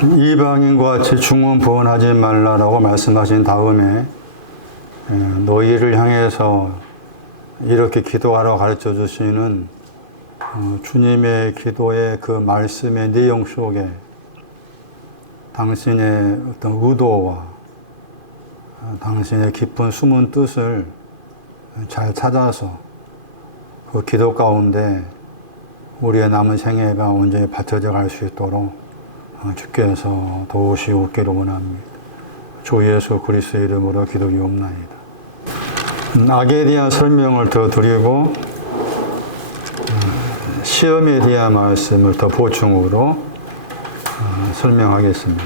이방인과 같이 중언부언하지 말라라고 말씀하신 다음에 너희를 향해서 이렇게 기도하라고 가르쳐 주시는 주님의 기도의 그 말씀의 내용 속에 당신의 어떤 의도와 당신의 깊은 숨은 뜻을 잘 찾아서 그 기도 가운데 우리의 남은 생애가 온전히 바쳐져 갈 수 있도록 주께서 도우시옵기를 원합니다. 주 예수 그리스도의 이름으로 기도리옵나이다. 악에 대한 설명을 더 드리고 시험에 대한 말씀을 더 보충으로 설명하겠습니다.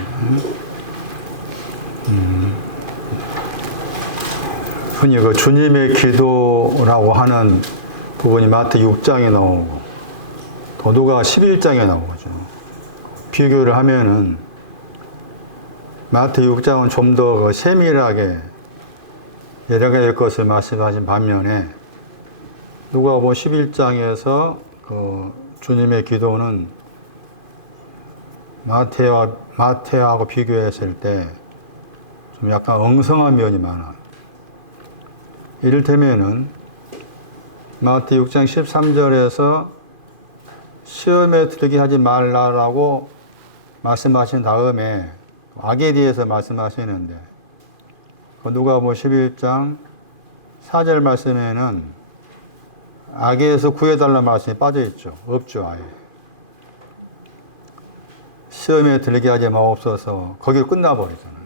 흔히 그 주님의 기도라고 하는 부분이 마태 6장에 나오고 또 누가 11장에 나오죠. 비교를 하면은 마태 6장은 좀 더 세밀하게 여러 가지 것을 말씀하신 반면에 누가복음 11장에서 그 주님의 기도는 마태하고 비교했을 때 좀 약간 엉성한 면이 많아요. 이를테면은 마태 6장 13절에서 시험에 들게 하지 말라라고 말씀하신 다음에 악에 대해서 말씀하시는데 누가복음 11장 4절 말씀에는 악에서 구해달라는 말씀이 빠져있죠. 없죠, 아예. 시험에 들게 하지 마옵소서. 거기로 끝나버리잖아요.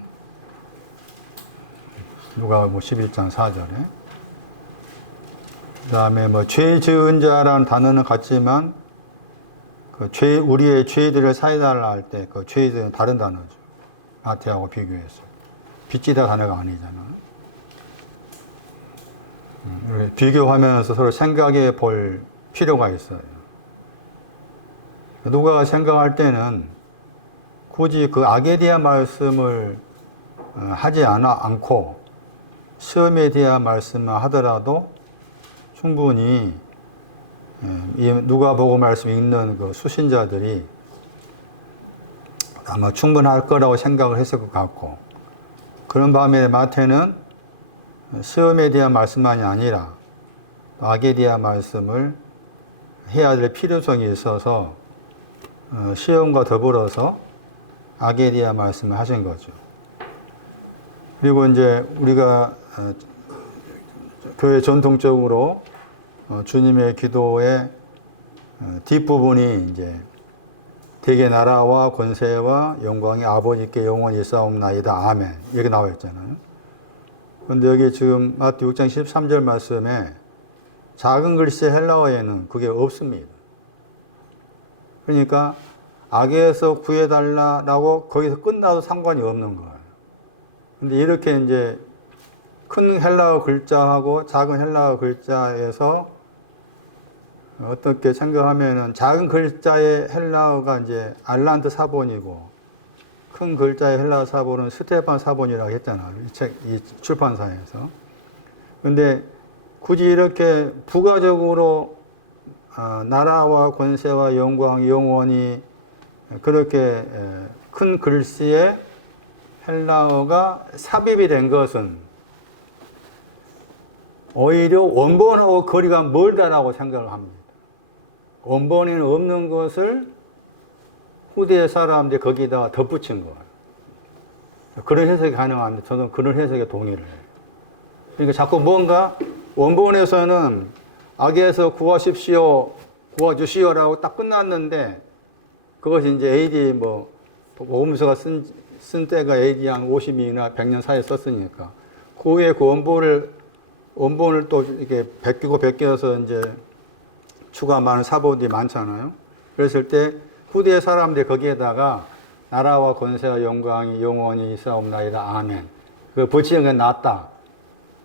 누가복음 11장 4절에. 그 다음에 죄 지은 자라는 단어는 같지만 우리의 죄들을 사해달라 할 때 그 죄들은 다른 단어죠. 마태하고 비교해서. 빚지다 단어가 아니잖아. 비교하면서 서로 생각해 볼 필요가 있어요. 누가 생각할 때는 굳이 그 악에 대한 말씀을 하지 않고 시험에 대한 말씀만 하더라도 충분히 누가복음 말씀 읽는 그 수신자들이 아마 충분할 거라고 생각을 했을 것 같고, 그런 반면에 마태는 시험에 대한 말씀만이 아니라 악에 대한 말씀을 해야 될 필요성이 있어서 시험과 더불어서 악에 대한 말씀을 하신 거죠. 그리고 이제 우리가 교회 전통적으로 주님의 기도의 뒷부분이 이제 대개 나라와 권세와 영광이 아버지께 영원히 있사옵나이다. 아멘. 이렇게 나와 있잖아요. 그런데 여기 지금 마태 6장 13절 말씀에 작은 글씨 헬라어에는 그게 없습니다. 그러니까 악에서 구해달라고 거기서 끝나도 상관이 없는 거예요. 근데 이렇게 이제 큰 헬라어 글자하고 작은 헬라어 글자에서 어떻게 생각하면은 작은 글자의 헬라어가 이제 알란트 사본이고 큰 글자의 헬라어 사본은 스테판 사본이라고 했잖아요. 이 출판사에서. 근데 굳이 이렇게 부가적으로 나라와 권세와 영광, 영원히 그렇게 큰 글씨의 헬라어가 삽입이 된 것은 오히려 원본하고 거리가 멀다라고 생각을 합니다. 원본에는 없는 것을 후대 사람들이 거기다가 덧붙인 거예요. 그런 해석이 가능한데 저는 그런 해석에 동의를 해요. 그러니까 자꾸 뭔가 원본에서는 악에서 구하주시오라고 딱 끝났는데 그것이 이제 AD 복음서가 쓴 때가 AD 한 50년이나 100년 사이에 썼으니까 그 후에 그 원본을 또 이렇게 베껴서 이제 추가 많은 사본들이 많잖아요. 그랬을 때 후대 사람들이 거기에다가 나라와 권세와 영광이 영원히 있사옵나이다. 아멘. 그 붙이는 건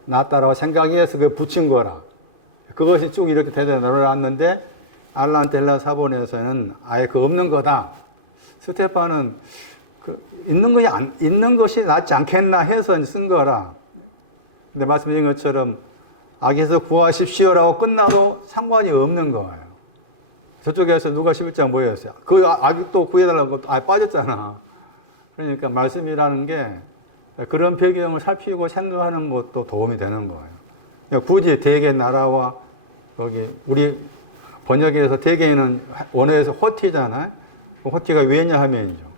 낫다라고 생각해서 그 붙인 거라. 그것이 쭉 이렇게 대대로 내려놨는데 알란트 헬라 사본에서는 아예 그 없는 거다. 스테판은 있는 것이 낫지 않겠나 해서 쓴 거라. 근데 말씀드린 것처럼 악에서 구하십시오라고 끝나도 상관이 없는 거예요. 저쪽에서 누가 11장 뭐였어요? 그 악이 또 구해달라고 아예 빠졌잖아. 그러니까 말씀이라는 게 그런 배경을 살피고 생각하는 것도 도움이 되는 거예요. 그러니까 굳이 대개 나라와 거기 우리 번역에서 대개는 원어에서 호티잖아요. 호티가 왜냐 하면이죠.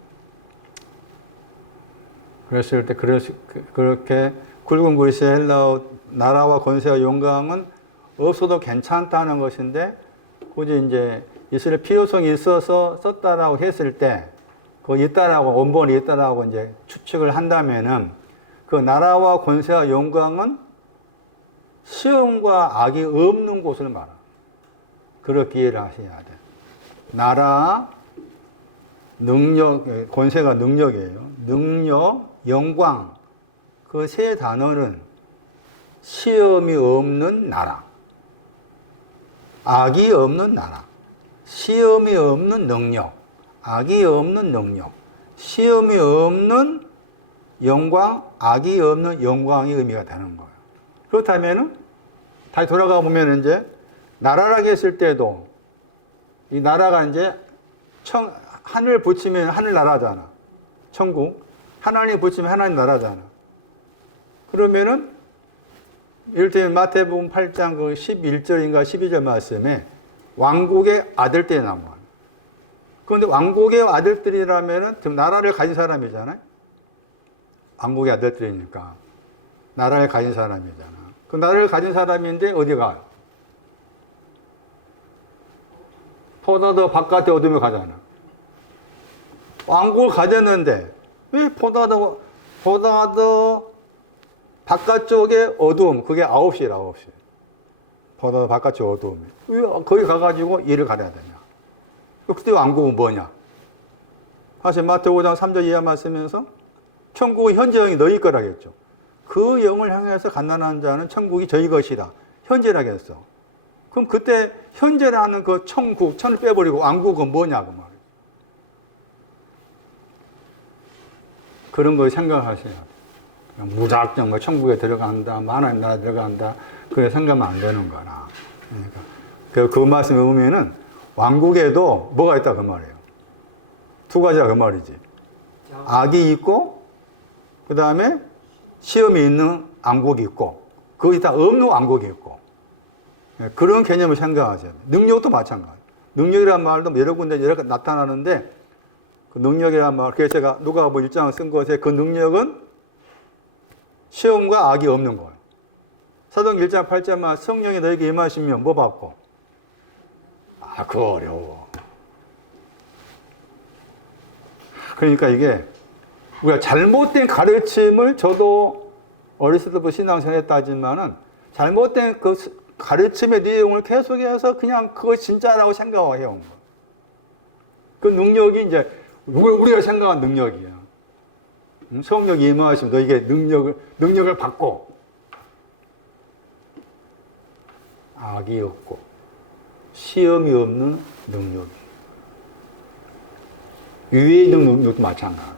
그랬을 때 그렇게 굵은 글씨의 헬라어 나라와 권세와 영광은 없어도 괜찮다는 것인데 굳이 이제 있을 필요성이 있어서 썼다라고 했을 때 그 있다라고 원본이 있다라고 이제 추측을 한다면은 그 나라와 권세와 영광은 시험과 악이 없는 곳을 말합니다. 그렇게 이해를 하셔야 돼. 나라, 능력, 권세가 능력이에요. 능력, 영광. 그 세 단어는 시험이 없는 나라. 악이 없는 나라. 시험이 없는 능력. 악이 없는 능력. 시험이 없는 영광, 악이 없는 영광의 의미가 되는 거예요. 그렇다면은 다시 돌아가 보면 이제 나라라고 했을 때도 이 나라가 이제 하늘 붙이면 하늘나라잖아. 천국. 하나님 붙이면 하나님 나라잖아. 그러면은 이를테면 마태복음 8장 그 11절인가 12절 말씀에 왕국의 아들들이 나와요. 그런데 왕국의 아들들이라면은 지금 나라를 가진 사람이잖아요. 왕국의 아들들이니까 나라를 가진 사람이잖아. 그 나라를 가진 사람인데 어디 가요? 포도도 바깥에 어둠에 가잖아. 왕국을 가졌는데 왜 포도도 바깥쪽에 어두움, 그게 9시라 9시. 포도도 바깥쪽 어두움에. 왜 거기 가가지고 일을 가려야 되냐? 그때 왕국은 뭐냐? 사실 마태복음 5장 3절 이하 말씀에서 천국은 현재 영이 너희 거라겠죠. 그 영을 향해서 갓난한 자는 천국이 저희 것이다. 현재라겠어. 그럼 그때 현재라는 그 천국, 천을 빼버리고 왕국은 뭐냐 그 말이에요. 그런 걸 생각하셔야 돼요. 무작정 뭐 천국에 들어간다, 하나님 나라 들어간다, 그게 생각하면 안 되는 거라. 그러니까 그 말씀에 보면은 왕국에도 뭐가 있다 그 말이에요. 두 가지가 그 말이지. 악이 있고, 그 다음에 시험이 있는 왕국이 있고, 거기다 없는 왕국이 있고. 그런 개념을 생각하셔야 돼요. 능력도 마찬가지. 능력이라는 말도 여러 군데 여러 가지 나타나는데, 그 능력이라는 말, 그래서 제가 누가복음 1장을 쓴 것에 그 능력은 시험과 악이 없는 거예요. 사도행전 1장 8절만 성령이 너에게 임하시면 뭐 받고? 그거 어려워. 그러니까 이게 우리가 잘못된 가르침을 저도 어렸을 때부터 신앙생활 했다지만은 잘못된 그 가르침의 내용을 계속해서 그냥 그거 진짜라고 생각해온 거예요. 그 능력이 이제 우리가 생각한 능력이야. 성령이 임하시면 너에게 능력을 받고 악이 없고 시험이 없는 능력이. 위에 있는 능력도 마찬가지.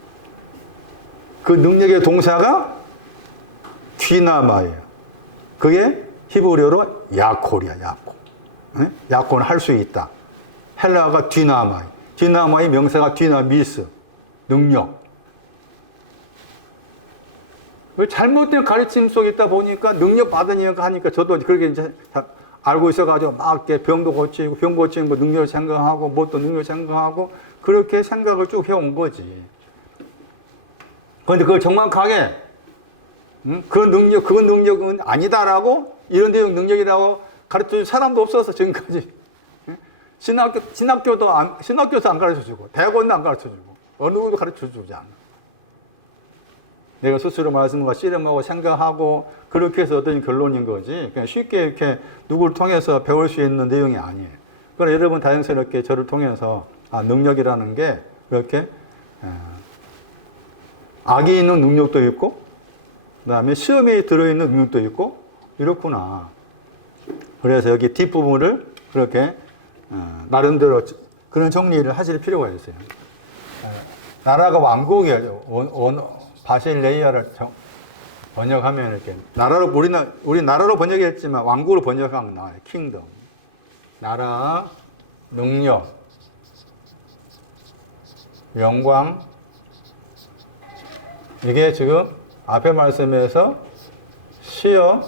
그 능력의 동사가 뒤나마예요. 그게 히브리어로 야콜이야, 야콜. 야콜은 할 수 있다. 헬라어가 뒤나마이. 뒤나마의 명사가 뒤나미스. 능력. 잘못된 가르침 속에 있다 보니까 능력 받으니까 하니까 저도 그렇게 이제 알고 있어가지고 막 이렇게 병도 고치고 병 고치는 거 능력을 생각하고 뭣도 능력을 생각하고 그렇게 생각을 쭉 해온 거지. 그런데 그걸 정확하게 그건 능력은 아니다라고 이런 내용 능력이라고 가르쳐준 사람도 없어서 지금까지. 신학교도 안 가르쳐주고 대학원도 안 가르쳐주고 어느 누구도 가르쳐주지 않아. 내가 스스로 말씀과 씨름하고 생각하고 그렇게 해서 얻은 결론인 거지. 그냥 쉽게 이렇게 누구를 통해서 배울 수 있는 내용이 아니에요. 그러나 여러분 자연스럽게 저를 통해서 능력이라는 게 그렇게 악이 있는 능력도 있고 그 다음에 시험에 들어있는 능력도 있고 이렇구나. 그래서 여기 뒷부분을 그렇게 나름대로 그런 정리를 하실 필요가 있어요. 나라가 왕국이에요. 바실레이아를 번역하면 이렇게 우리 나라로 번역했지만 왕국으로 번역하면 나와요. 킹덤. 나라, 능력, 영광, 이게 지금 앞에 말씀에서 시어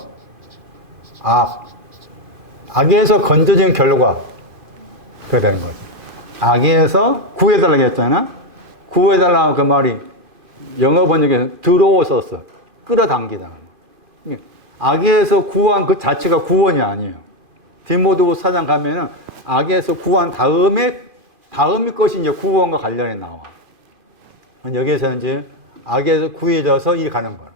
악에서 건져진 결과 그렇게 되는 거죠. 악에서 구해달라고 했잖아. 구해달라는 그 말이 영어 번역에서 들어오 썼어. 끌어당기다. 악에서 구한 그 자체가 구원이 아니에요. 디모데후서 4장 가면은 악에서 구한 다음에 것이 이제 구원과 관련해 나와. 여기에서는 이제 악에서 구해져서 이 가는 거야.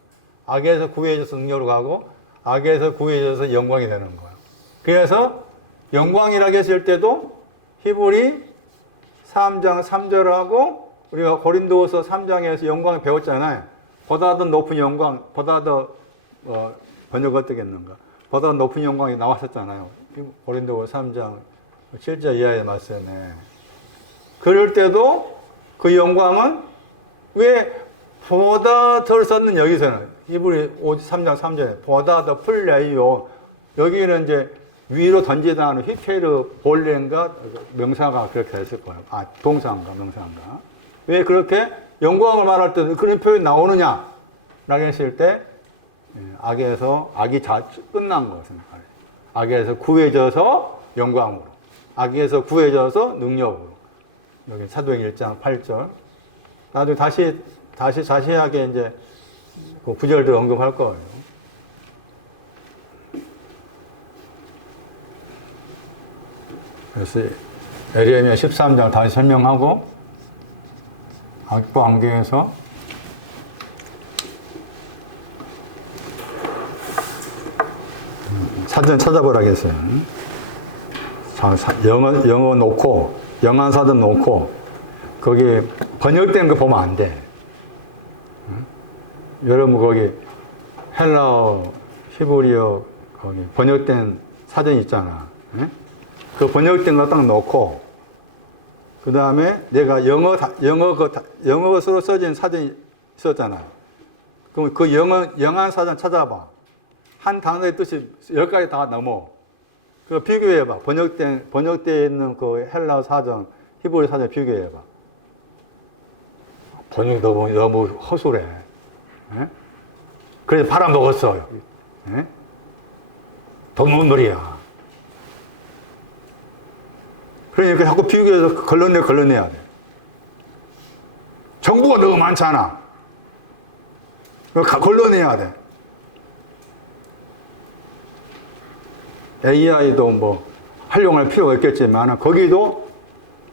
악에서 구해져서 능력으로 가고 악에서 구해져서 영광이 되는 거야. 그래서 영광이라고 했을 때도 히브리 3장 3절하고 우리가 고린도후서 3장에서 영광을 배웠잖아요. 보다 더 높은 영광, 보다 더 번역 어떻게 했는가? 보다 더 높은 영광이 나왔었잖아요. 고린도후서 3장 7절 이하의 말씀에. 그럴 때도 그 영광은 왜 보다 덜 썼는 여기서는 히브리 3장 3절에 보다 더 플레이오 여기는 이제 위로 던지다 하는 휘케르 볼렌가 명사가 그렇게 했을 거예요. 동사인가 명사인가. 왜 그렇게 영광을 말할 때 그런 표현이 나오느냐? 라고 했을 때 악이 끝난 거 생각해요. 악에서 구해져서 영광으로, 악에서 구해져서 능력으로. 여기 사도행 1장 8절. 나중에 다시 자세하게 이제 그 구절도 언급할 거예요. 그래서 에레미야 13장을 다시 설명하고 악과 안개에서 사전 찾아보라고 했어요. 영어 놓고 영한 사전 놓고 거기 번역된 거 보면 안 돼. 여러분 거기 헬라어, 히브리어 거기 번역된 사전 있잖아. 그 번역된 거 딱 놓고 그 다음에 내가 영어로 써진 사전이 있었잖아. 그럼 그 영한 사전 찾아봐. 한 단어의 뜻이 10가지 다 넘어. 그거 비교해봐. 번역되어 있는 그 헬라어 사전, 히브리 사전 비교해봐. 번역이 너무 허술해. 그래서 팔아먹었어. 돈문물이야. 그러니까 자꾸 비교해서 걸러내야 돼. 정보가 너무 많잖아. 걸러내야 돼. AI도 뭐 활용할 필요가 있겠지만 거기도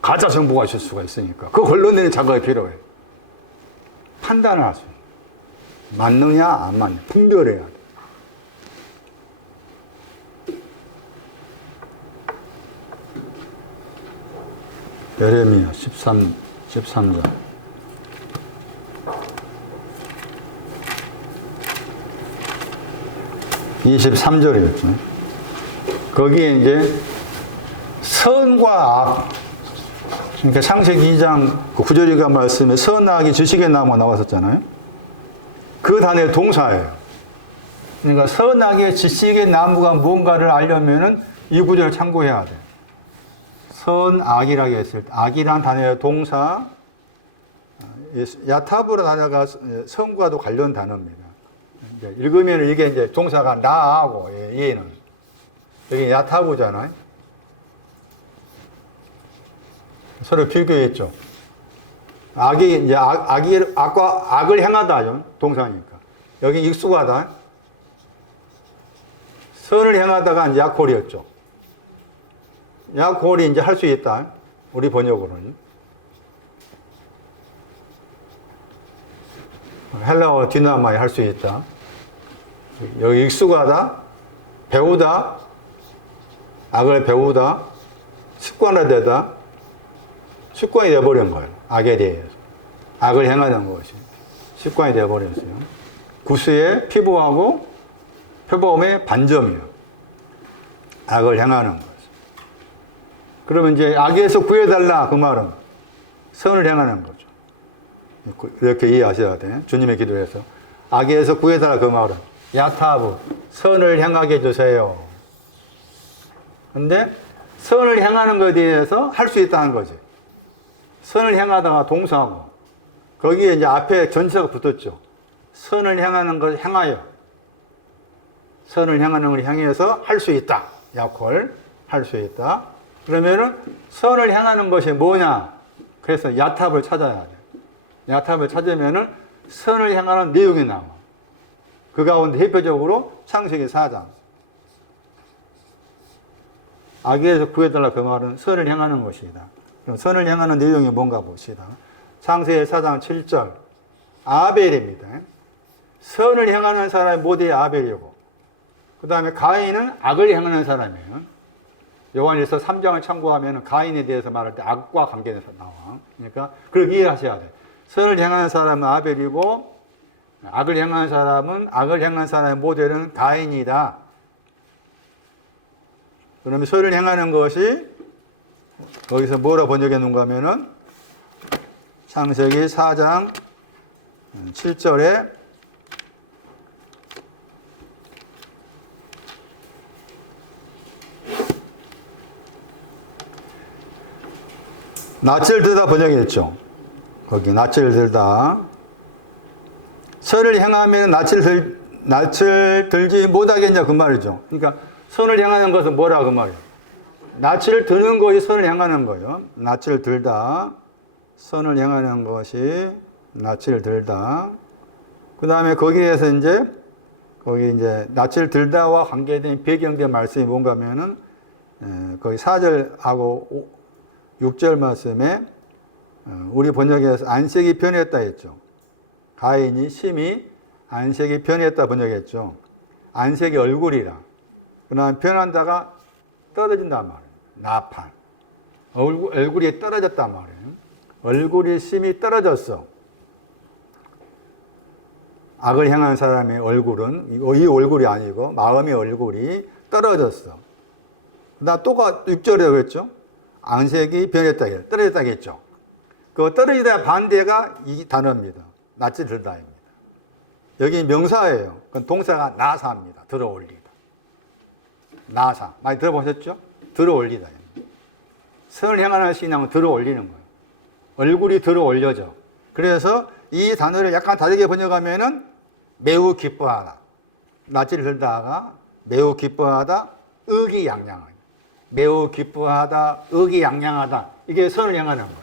가짜 정보가 있을 수가 있으니까 그거 걸러내는 작업이 필요해. 판단을 할 수 있는. 맞느냐 안 맞느냐 분별해야 돼. 예레미야 13장 23절이었죠. 거기에 이제 선과 악, 그러니까 창세기 2장 9절이가 말씀에 선악이 지식의 나무가 나왔었잖아요. 그 단어의 동사예요. 그러니까 선악의 지식의 나무가 무언가를 알려면은 이 구절을 참고해야 돼. 선악이라고 했을 때 악이란 단어의 동사 야타브라 단어가 선과도 관련 단어입니다. 읽으면 이게 이제 동사가 나하고 얘는 여기 야타브잖아요. 서로 비교했죠. 악이 이제 악을 행하다 동사니까 여기 익숙하다. 선을 행하다가 이제 약골이었죠. 약골이 이제 할 수 있다. 우리 번역으로는 헬라어 디나마에 할 수 있다. 여기 익숙하다, 배우다, 악을 배우다, 습관화되다, 습관이 되어버린 거예요. 악에 대해서. 악을 행하는 것이 습관이 되어버렸어요. 구스의 피부하고 표범의 반점이에요. 악을 행하는 것. 그러면 이제 악에서 구해달라 그 말은 선을 행하는 거죠. 이렇게 이해하셔야 돼. 주님의 기도에서 악에서 구해달라 그 말은 야타브 선을 행하게 해주세요. 근데 선을 행하는 것에 대해서 할 수 있다는 거지. 선을 행하다가 동사하고 거기에 이제 앞에 전치사가 붙었죠. 선을 향하는 것을 향하여, 선을 향하는 걸 향해서 할 수 있다. 약홀, 할 수 있다. 그러면은 선을 향하는 것이 뭐냐? 그래서 야탑을 찾아야 돼. 야탑을 찾으면은 선을 향하는 내용이 나와. 그 가운데 대표적으로 창세기 4장. 아기에서 구해달라 그 말은 선을 향하는 것이다. 그럼 선을 향하는 내용이 뭔가 봅시다. 창세기 4장 7절. 아벨입니다. 선을 향하는 사람이 모두의 아벨이고, 그 다음에 가인은 악을 향하는 사람이에요. 요한일서 3장을 참고하면 가인에 대해서 말할 때 악과 관계돼서 나와. 그러니까 그렇게 이해하셔야 돼. 선을 향하는 사람은 아벨이고, 악을 향하는 사람의 모델은 가인이다. 그러면 선을 향하는 것이 거기서 뭐라 번역해 놓은가 하면은 창세기 4장 7절에 낯을 들다 번역했죠. 거기 낯을 들다. 선을 향하면 낯을 들지 못하겠냐 그 말이죠. 그러니까 선을 향하는 것은 뭐라 그 말이에요. 낯을 드는 것이 선을 향하는 거예요. 낯을 들다. 선을 향하는 것이 낯을 들다. 그 다음에 거기에서 거기 낯을 들다와 관계된 배경된 말씀이 뭔가 하면은, 거기 4절하고 6절 말씀에, 우리 번역에서 안색이 변했다 했죠. 가인이 심히 안색이 변했다 번역했죠. 안색이 얼굴이라. 그 다음에 변한다가 떨어진단 말이에요. 나판. 얼굴이 떨어졌단 말이에요. 얼굴이 심히 떨어졌어. 악을 향한 사람의 얼굴은, 이 얼굴이 아니고 마음의 얼굴이 떨어졌어. 그 다음 또 6절에 그랬죠. 안색이 변했다, 떨어졌다 했죠. 그 떨어지다 반대가 이 단어입니다. 낯을 들다입니다. 여기 명사예요. 그건 동사가 나사입니다. 들어 올리다. 나사. 많이 들어보셨죠? 들어 올리다. 선을 향하는 신앙은 들어 올리는 거예요. 얼굴이 들어 올려져. 그래서 이 단어를 약간 다르게 번역하면은 매우 기뻐하다. 낯을 들다가 매우 기뻐하다, 의기양양하다. 매우 기뻐하다, 의기양양하다. 이게 선을 향하는 거예요.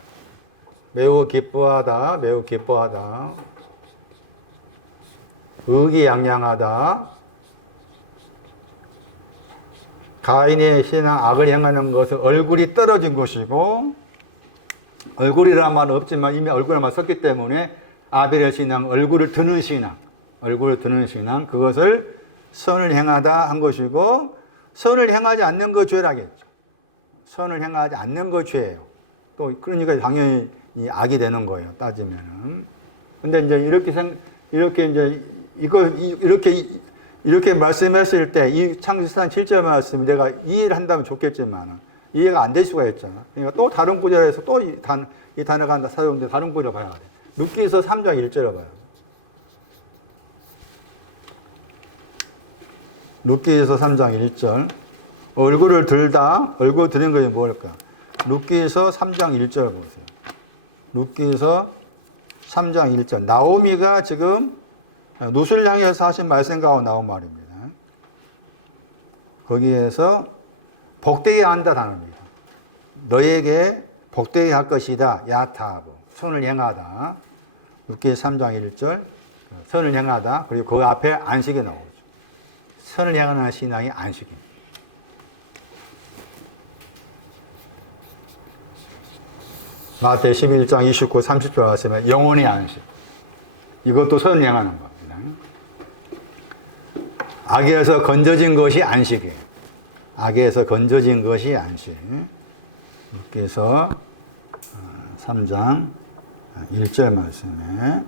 매우 기뻐하다, 매우 기뻐하다. 의기양양하다. 가인의 신앙 악을 향하는 것은 얼굴이 떨어진 것이고, 얼굴이라는 말은 없지만 이미 얼굴에 말 썼기 때문에 아벨의 신앙, 얼굴을 드는 신앙, 그것을 선을 행하다 한 것이고, 선을 행하지 않는 거 죄라겠죠. 선을 행하지 않는 거 죄예요. 또 그러니까 당연히 악이 되는 거예요. 따지면은. 근데 이렇게 말씀했을 때 이 창세기 7절 말씀 내가 이해를 한다면 좋겠지만 이해가 안 될 수가 있잖아. 그러니까 또 다른 구절에서 또 이 단어가 사용된 다른 구절을 봐야 돼. 룻기서 3장 1절을 봐요. 룻기서 3장 1절. 얼굴을 들다. 얼굴 드는 것이 뭘까? 룻기서 3장 1절 보세요. 룻기서 3장 1절. 나오미가 지금 룻을 향해서 하신 말씀 가운데 나온 말입니다. 거기에서 복되게 한다 단어입니다. 너에게 복되게 할 것이다. 야타하고 선을 행하다. 룻기서 3장 1절. 선을 행하다. 그리고 그 앞에 안식이 나오죠. 선을 향하는 신앙이 안식입니다. 마태 11장 29, 30절 말씀에 영혼의 안식. 이것도 선을 향하는 겁니다. 악에서 건져진 것이 안식이에요. 악에서 건져진 것이 안식. 그래서 3장 1절 말씀에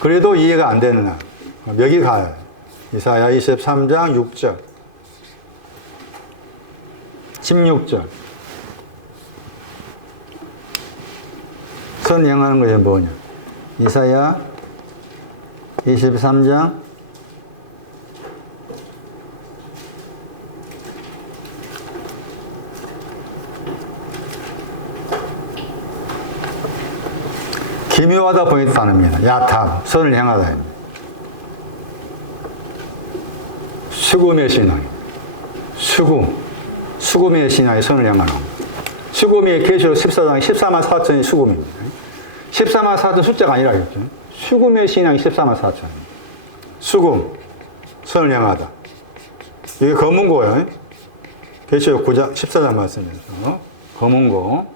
그래도 이해가 안 되는 날 여기 가요. 이사야 23장 6절 16절 선 향하는 것이 뭐냐? 이사야 23장 기묘하다 보이도 다릅니다. 야타, 선을 향하다. 수금의 신앙. 수금의 신앙이 선을 향하는 겁니다. 수금이 계시록 14장 14만 4천이 수금입니다. 14만 4천 숫자가 아니라겠죠. 수금의 신앙이 14만 4천. 수금, 선을 향하다. 이게 검은고예요. 계시록 9장 14장 말씀에서 검은고.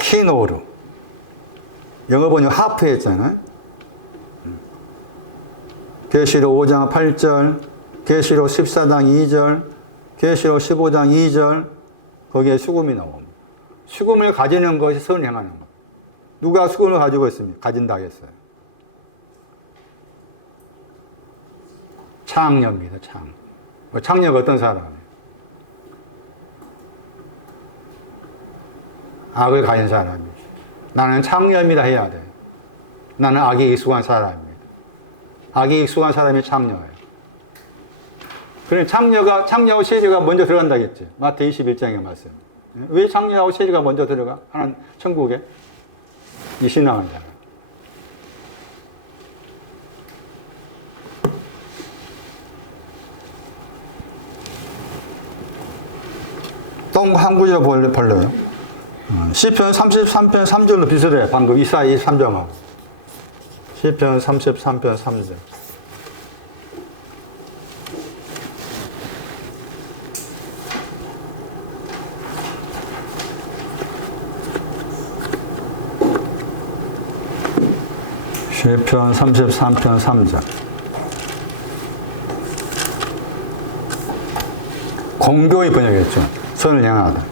키노르. 영어 번역 하프 했잖아요. 계시록 5장 8절, 계시록 14장 2절, 계시록 15장 2절, 거기에 수금이 나옵니다. 수금을 가지는 것이 선을 향하는 것. 누가 수금을 가지고 있습니까? 가진다 하겠어요. 창녀입니다. 창녀가 어떤 사람이에요? 악을 가진 사람이죠. 나는 창녀입니다 해야 돼. 나는 악에 익숙한 사람입니다. 악에 익숙한 사람이 창녀예요. 그래 창녀하고 세리가 먼저 들어간다겠지. 마태 21장의 말씀. 왜 창녀하고 세리가 먼저 들어가? 하나님 천국에 이 신앙을 잖아. 또 한 구절 볼래요? 시편 33편 3절로 비슷해. 방금 이사야 23장하고. 시편 33편 3절. 시편 33편 3절. 공교의 번역했죠. 선을 향하다.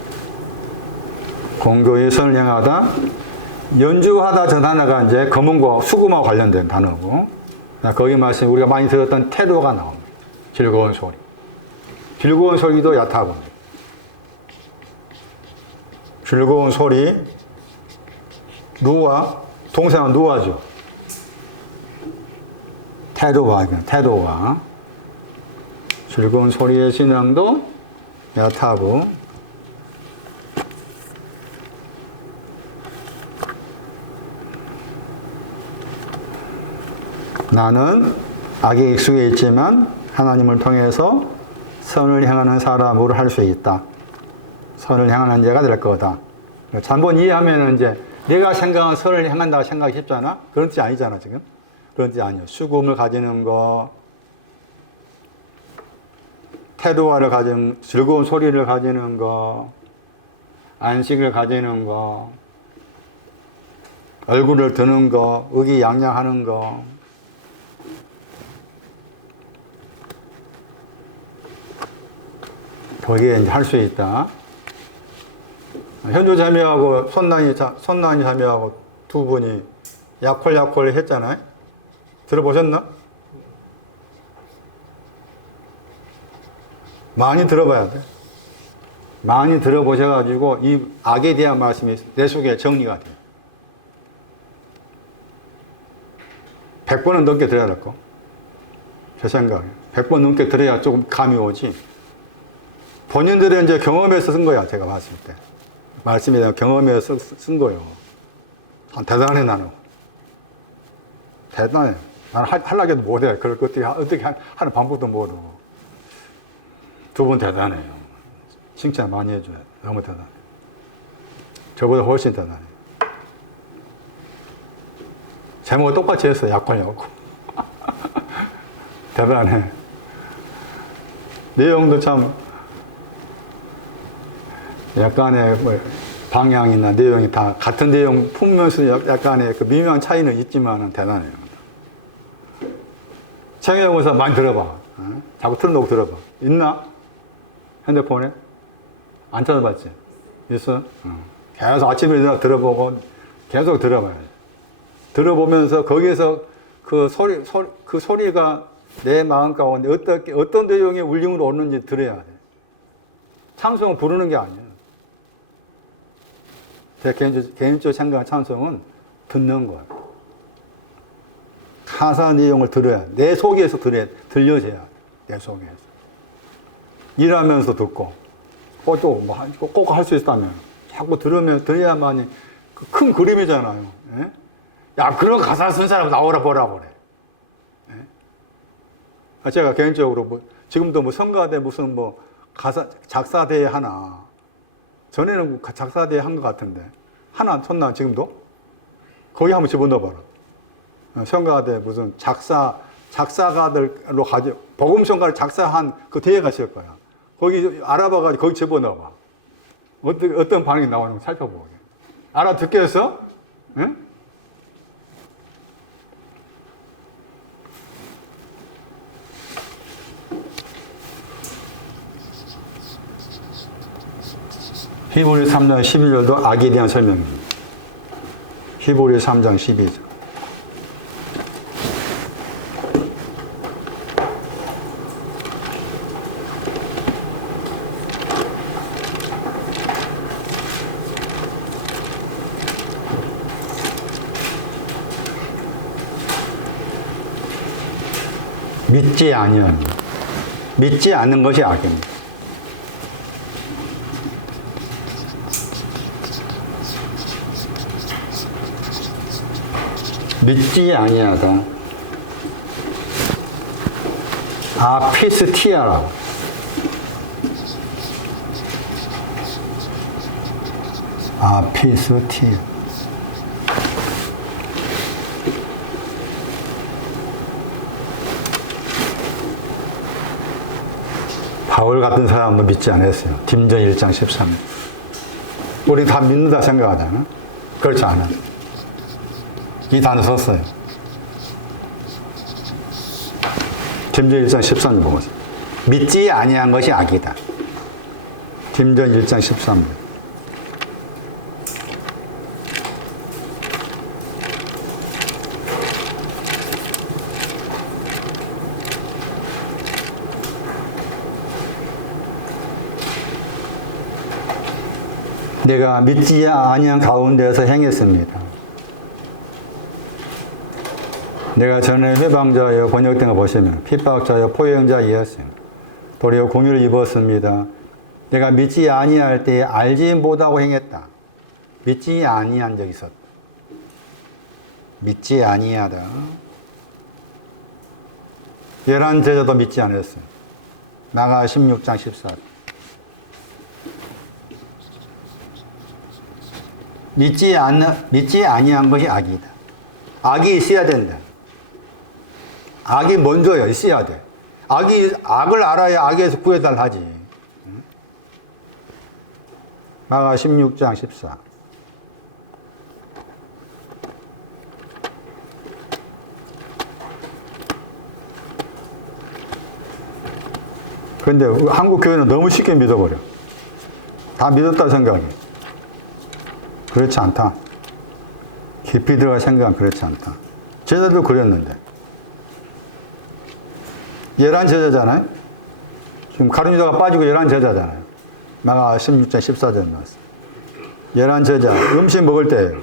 공교의 선을 향하다. 연주하다 저 단어가 이제 검은고 수금하고 관련된 단어고, 거기 말씀 우리가 많이 들었던 태도가 나옵니다. 즐거운 소리. 즐거운 소리도 얕하고. 즐거운 소리. 누와, 동생은 누와죠. 태도와. 즐거운 소리의 신앙도 얕하고, 나는 악에 익숙해 있지만 하나님을 통해서 선을 향하는 사람으로 할 수 있다. 선을 향하는 자가 될 거다. 한번 이해하면 이제 내가 생각한 선을 향한다고 생각이 쉽잖아? 그런 뜻이 아니잖아, 지금. 그런 뜻이 아니에요. 수금을 가지는 거, 태도화를 가지는, 즐거운 소리를 가지는 거, 안식을 가지는 거, 얼굴을 드는 거, 의기양양하는 거, 거기에 이제 할 수 있다. 현조 자매하고 손난이 자매하고 두 분이 약홀 했잖아요. 들어보셨나? 많이 들어봐야 돼. 많이 들어보셔가지고 이 악에 대한 말씀이 내 속에 정리가 돼요. 100번은 넘게 들어야 될 거. 제 생각에. 100번 넘게 들어야 조금 감이 오지. 본인들의 이제 경험에서 쓴 거야, 제가 봤을 때. 말씀에 대한 경험에서 쓴 거예요. 대단해, 나는. 대단해. 나는 하려고 해도 못해. 그걸 어떻게 하는 방법도 모르고. 두 분 대단해요. 칭찬 많이 해줘요. 너무 대단해. 저보다 훨씬 대단해. 제목을 똑같이 했어, 약관이었고. 대단해. 내용도 참, 약간의 방향이나 내용이 다 같은 내용 품면서 약간의 그 미묘한 차이는 있지만은 대단해요. 청해보면서 많이 들어봐. 자꾸 틀어놓고 들어봐. 있나? 핸드폰에? 안 찾아봤지? 있어? 계속 아침에 일어나 들어보고 계속 들어봐야 돼. 들어보면서 거기에서 그 소리가 내 마음 가운데 어떤 내용의 울림으로 오는지 들어야 돼. 찬송은 부르는 게 아니야. 제 개인적으로 생각한 찬송은 듣는 거야. 가사 내용을 들어야 돼. 내 속에서 들려줘야 돼. 내 속에서. 일하면서 듣고, 꼭 할 수 있다면. 자꾸 들어야만이 큰 그림이잖아요. 예? 야, 그런 가사 쓴 사람 나오라 보라 그래. 예? 제가 개인적으로 뭐 지금도 뭐 성가대 무슨 뭐 가사 작사대회 하나, 전에는 작사대회 한 것 같은데 하나 쳤나 지금도? 거기 한번 집어넣어봐라. 성가대 무슨 작사가들로 복음성가를 작사한 그 대회 갔을 거야. 거기 알아봐가지고 거기 집어넣어봐. 어떤 반응이 나오는지 살펴보게. 알아듣겠어? 응? 히브리 3장 11절도 악에 대한 설명입니다. 히브리 3장 12절. 믿지 아니하니 믿지 않는 것이 악입니다. 믿지 아니하다. 아피스티아라고. 아피스티아. 바울 같은 사람은 믿지 않았어요. 딘전 1장 13절. 우리 다 믿는다 생각하잖아. 그렇지 않아. 이 단어 썼어요. 딘전 1장 13절 보세요. 믿지 아니한 것이 악이다. 딘전 1장 13절. 내가 믿지 아니한 가운데서 행했습니다. 내가 전에 회방자여 번역된 거 보시면 핍박자여 포용자이었으며 도리어 공유를 입었습니다. 내가 믿지 아니할 때에 알지 못하고 행했다. 믿지 아니한 적이 있었다. 믿지 아니하다. 열한 제자도 믿지 않았어요. 마가 16장 14절. 믿지 아니한 것이 악이다. 악이 있어야 된다. 악이 먼저야, 있어야 돼. 악을 알아야 악에서 구해달라 하지. 마가 16장 14. 그런데 한국 교회는 너무 쉽게 믿어버려. 다 믿었다 생각해. 그렇지 않다. 깊이 들어갈 생각은 그렇지 않다. 제자도 그랬는데. 11제자잖아요. 지금 가룟유다가 빠지고 11제자잖아요. 마가 16장 14절 나왔어요. 11제자, 음식 먹을 때예요.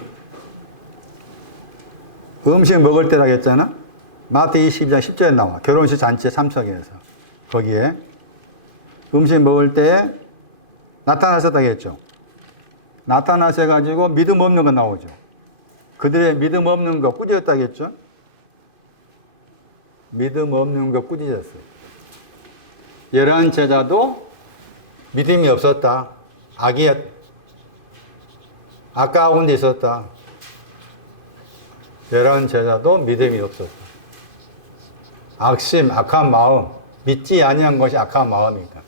음식 먹을 때라고 했잖아. 마태 22장 10절에 나와. 결혼식 잔치에 참석해서. 거기에 음식 먹을 때에 나타나셨다고 했죠. 나타나셔가지고 믿음 없는 거 나오죠. 그들의 믿음 없는 거 꾸짖었다고 했죠. 믿음 없는 거 꾸짖었어요. 11제자도 믿음이 없었다. 악 가운데 있었다. 11제자도 믿음이 없었다. 악심, 악한 마음, 믿지 아니한 것이 악한 마음이다.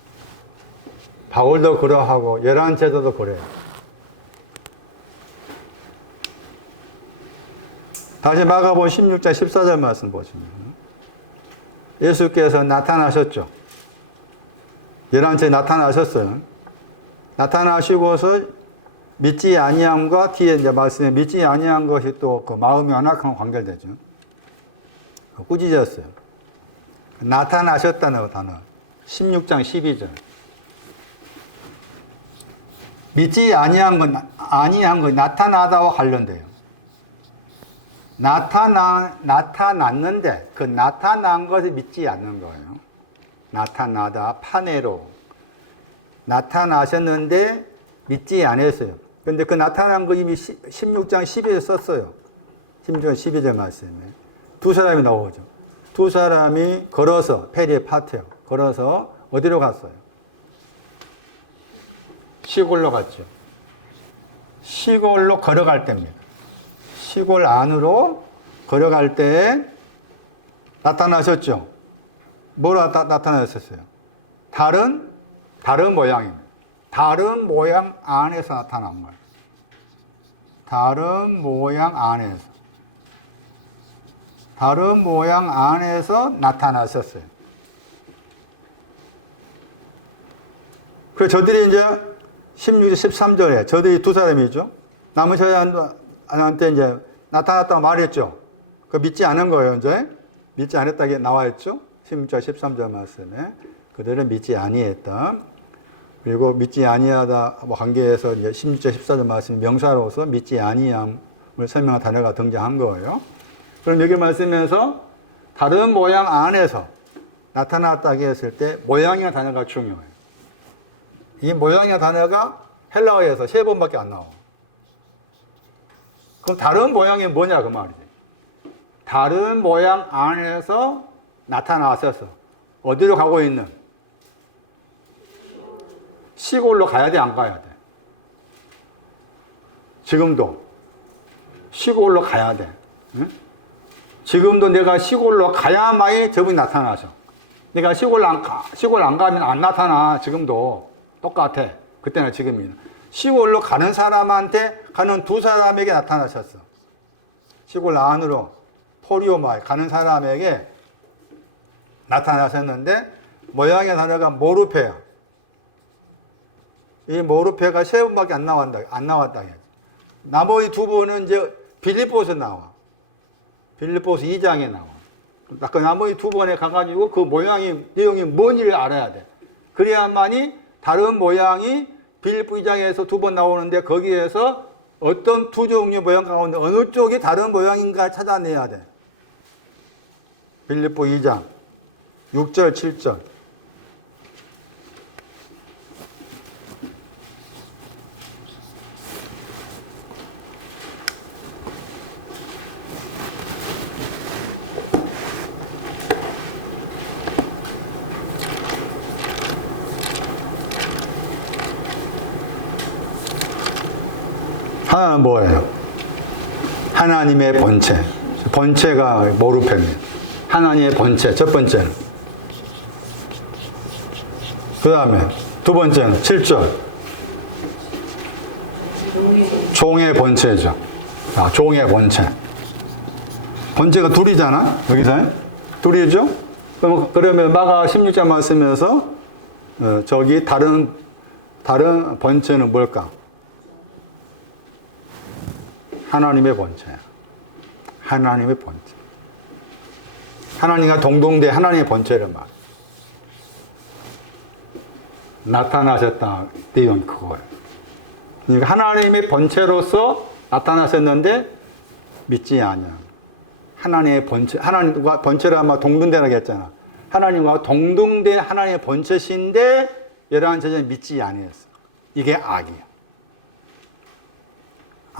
바울도 그러하고 11제자도 그래요. 다시 마가복음 16장 14절 말씀 보시면 예수께서 나타나셨죠. 11제자 나타나셨어요. 나타나시고서 믿지 아니함과 뒤에 이제 말씀에 믿지 아니한 것이 또 그 마음이 완악한 관계되죠. 꾸짖었어요. 나타나셨다는 단어 16장 12절. 믿지 아니한 건 나타나다와 관련돼요. 나타났는데 그 나타난 것을 믿지 않는 거예요. 나타나다 파네로 나타나셨는데 믿지 않았어요. 근데 그 나타난 거 이미 16장 12절 썼어요. 16장 12절 말씀에. 두 사람이 나오죠. 두 사람이 걸어서, 페리에 파트요. 걸어서 어디로 갔어요? 시골로 갔죠. 시골로 걸어갈 때입니다. 시골 안으로 걸어갈 때 나타나셨죠. 뭐로 나타나셨어요? 다른 모양입니다. 다른 모양 안에서 나타난 거예요. 다른 모양 안에서. 다른 모양 안에서 나타나셨어요. 그래서 저들이 이제 16절, 13절에 저들이 두 사람이죠. 남은 여자한테 이제 나타났다고 말했죠. 그 믿지 않은 거예요, 이제. 믿지 않았다고 나와 있죠. 16절, 13절 말씀에. 그들은 믿지 아니했다. 그리고 믿지 아니하다 관계에서 이제 16절, 14절 말씀 명사로서 믿지 아니함을 설명한 단어가 등장한 거예요. 그럼 여기 말씀에서 다른 모양 안에서 나타났다고 했을 때 모양이라는 단어가 중요해요. 이 모양이라는 단어가 헬라어에서 3번밖에 안 나와. 그럼 다른 모양이 뭐냐 그 말이지. 다른 모양 안에서 나타나셔서 어디로 가고 있는? 시골로 가야 돼, 안 가야 돼? 지금도 시골로 가야 돼. 응? 지금도 내가 시골로 가야만이 저분이 나타나죠. 내가 시골 안 가면 안 나타나. 지금도 똑같아. 그때나 지금이나. 시골로 가는 사람한테 가는 두 사람에게 나타나셨어. 시골 안으로 포리오마에 가는 사람에게 나타나셨는데 모양의 단어가 모르페야. 이 모르페가 3번밖에 안 나왔다. 나머지 2번은 이제 빌립보서 나와. 빌립보서 2장에 나와. 그 나머지 2번에 가가지고 그 내용이 뭔지를 알아야 돼. 그래야만이 다른 모양이 빌립보 2장에서 2번 나오는데 거기에서 어떤 두 종류 모양 가운데 어느 쪽이 다른 모양인가 찾아내야 돼. 빌립보 2장 6절, 7절. 하나는 뭐예요? 하나님의 본체. 본체가 모르페입니다. 하나님의 본체, 첫 번째는. 그 다음에 두 번째는 7절. 종의 본체죠. 종의 본체. 본체가 둘이잖아, 여기서. 둘이죠? 그러면 마가 16장 말씀에서 저기 다른 본체는 뭘까? 하나님의 본체야. 하나님의 본체. 하나님과 동등된 하나님의 본체를 말. 나타나셨다. 내용이 그거예요. 그러니까 하나님의 본체로서 나타나셨는데 믿지 않냐. 하나님의 본체, 하나님과 본체를 아마 동등되라고 했잖아. 하나님과 동등된 하나님의 본체신데 열한 제자는 믿지 아니했어. 이게 악이야.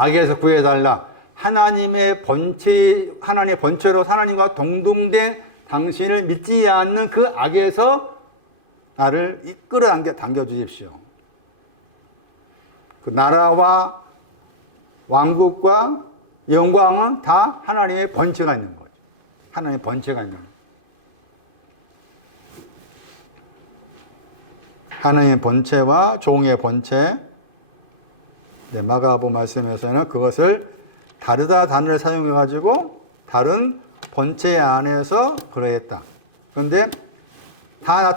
악에서 구해달라. 하나님의 본체로 하나님과 동등된 당신을 믿지 않는 그 악에서 나를 당겨 주십시오. 그 나라와 왕국과 영광은 다 하나님의 본체가 있는 거죠. 하나님의 본체가 있는 거죠. 하나님의 본체와 종의 본체. 네, 마가복음 말씀에서는 그것을 다르다 단어를 사용해가지고 다른 본체 안에서 그러했다. 그런데 다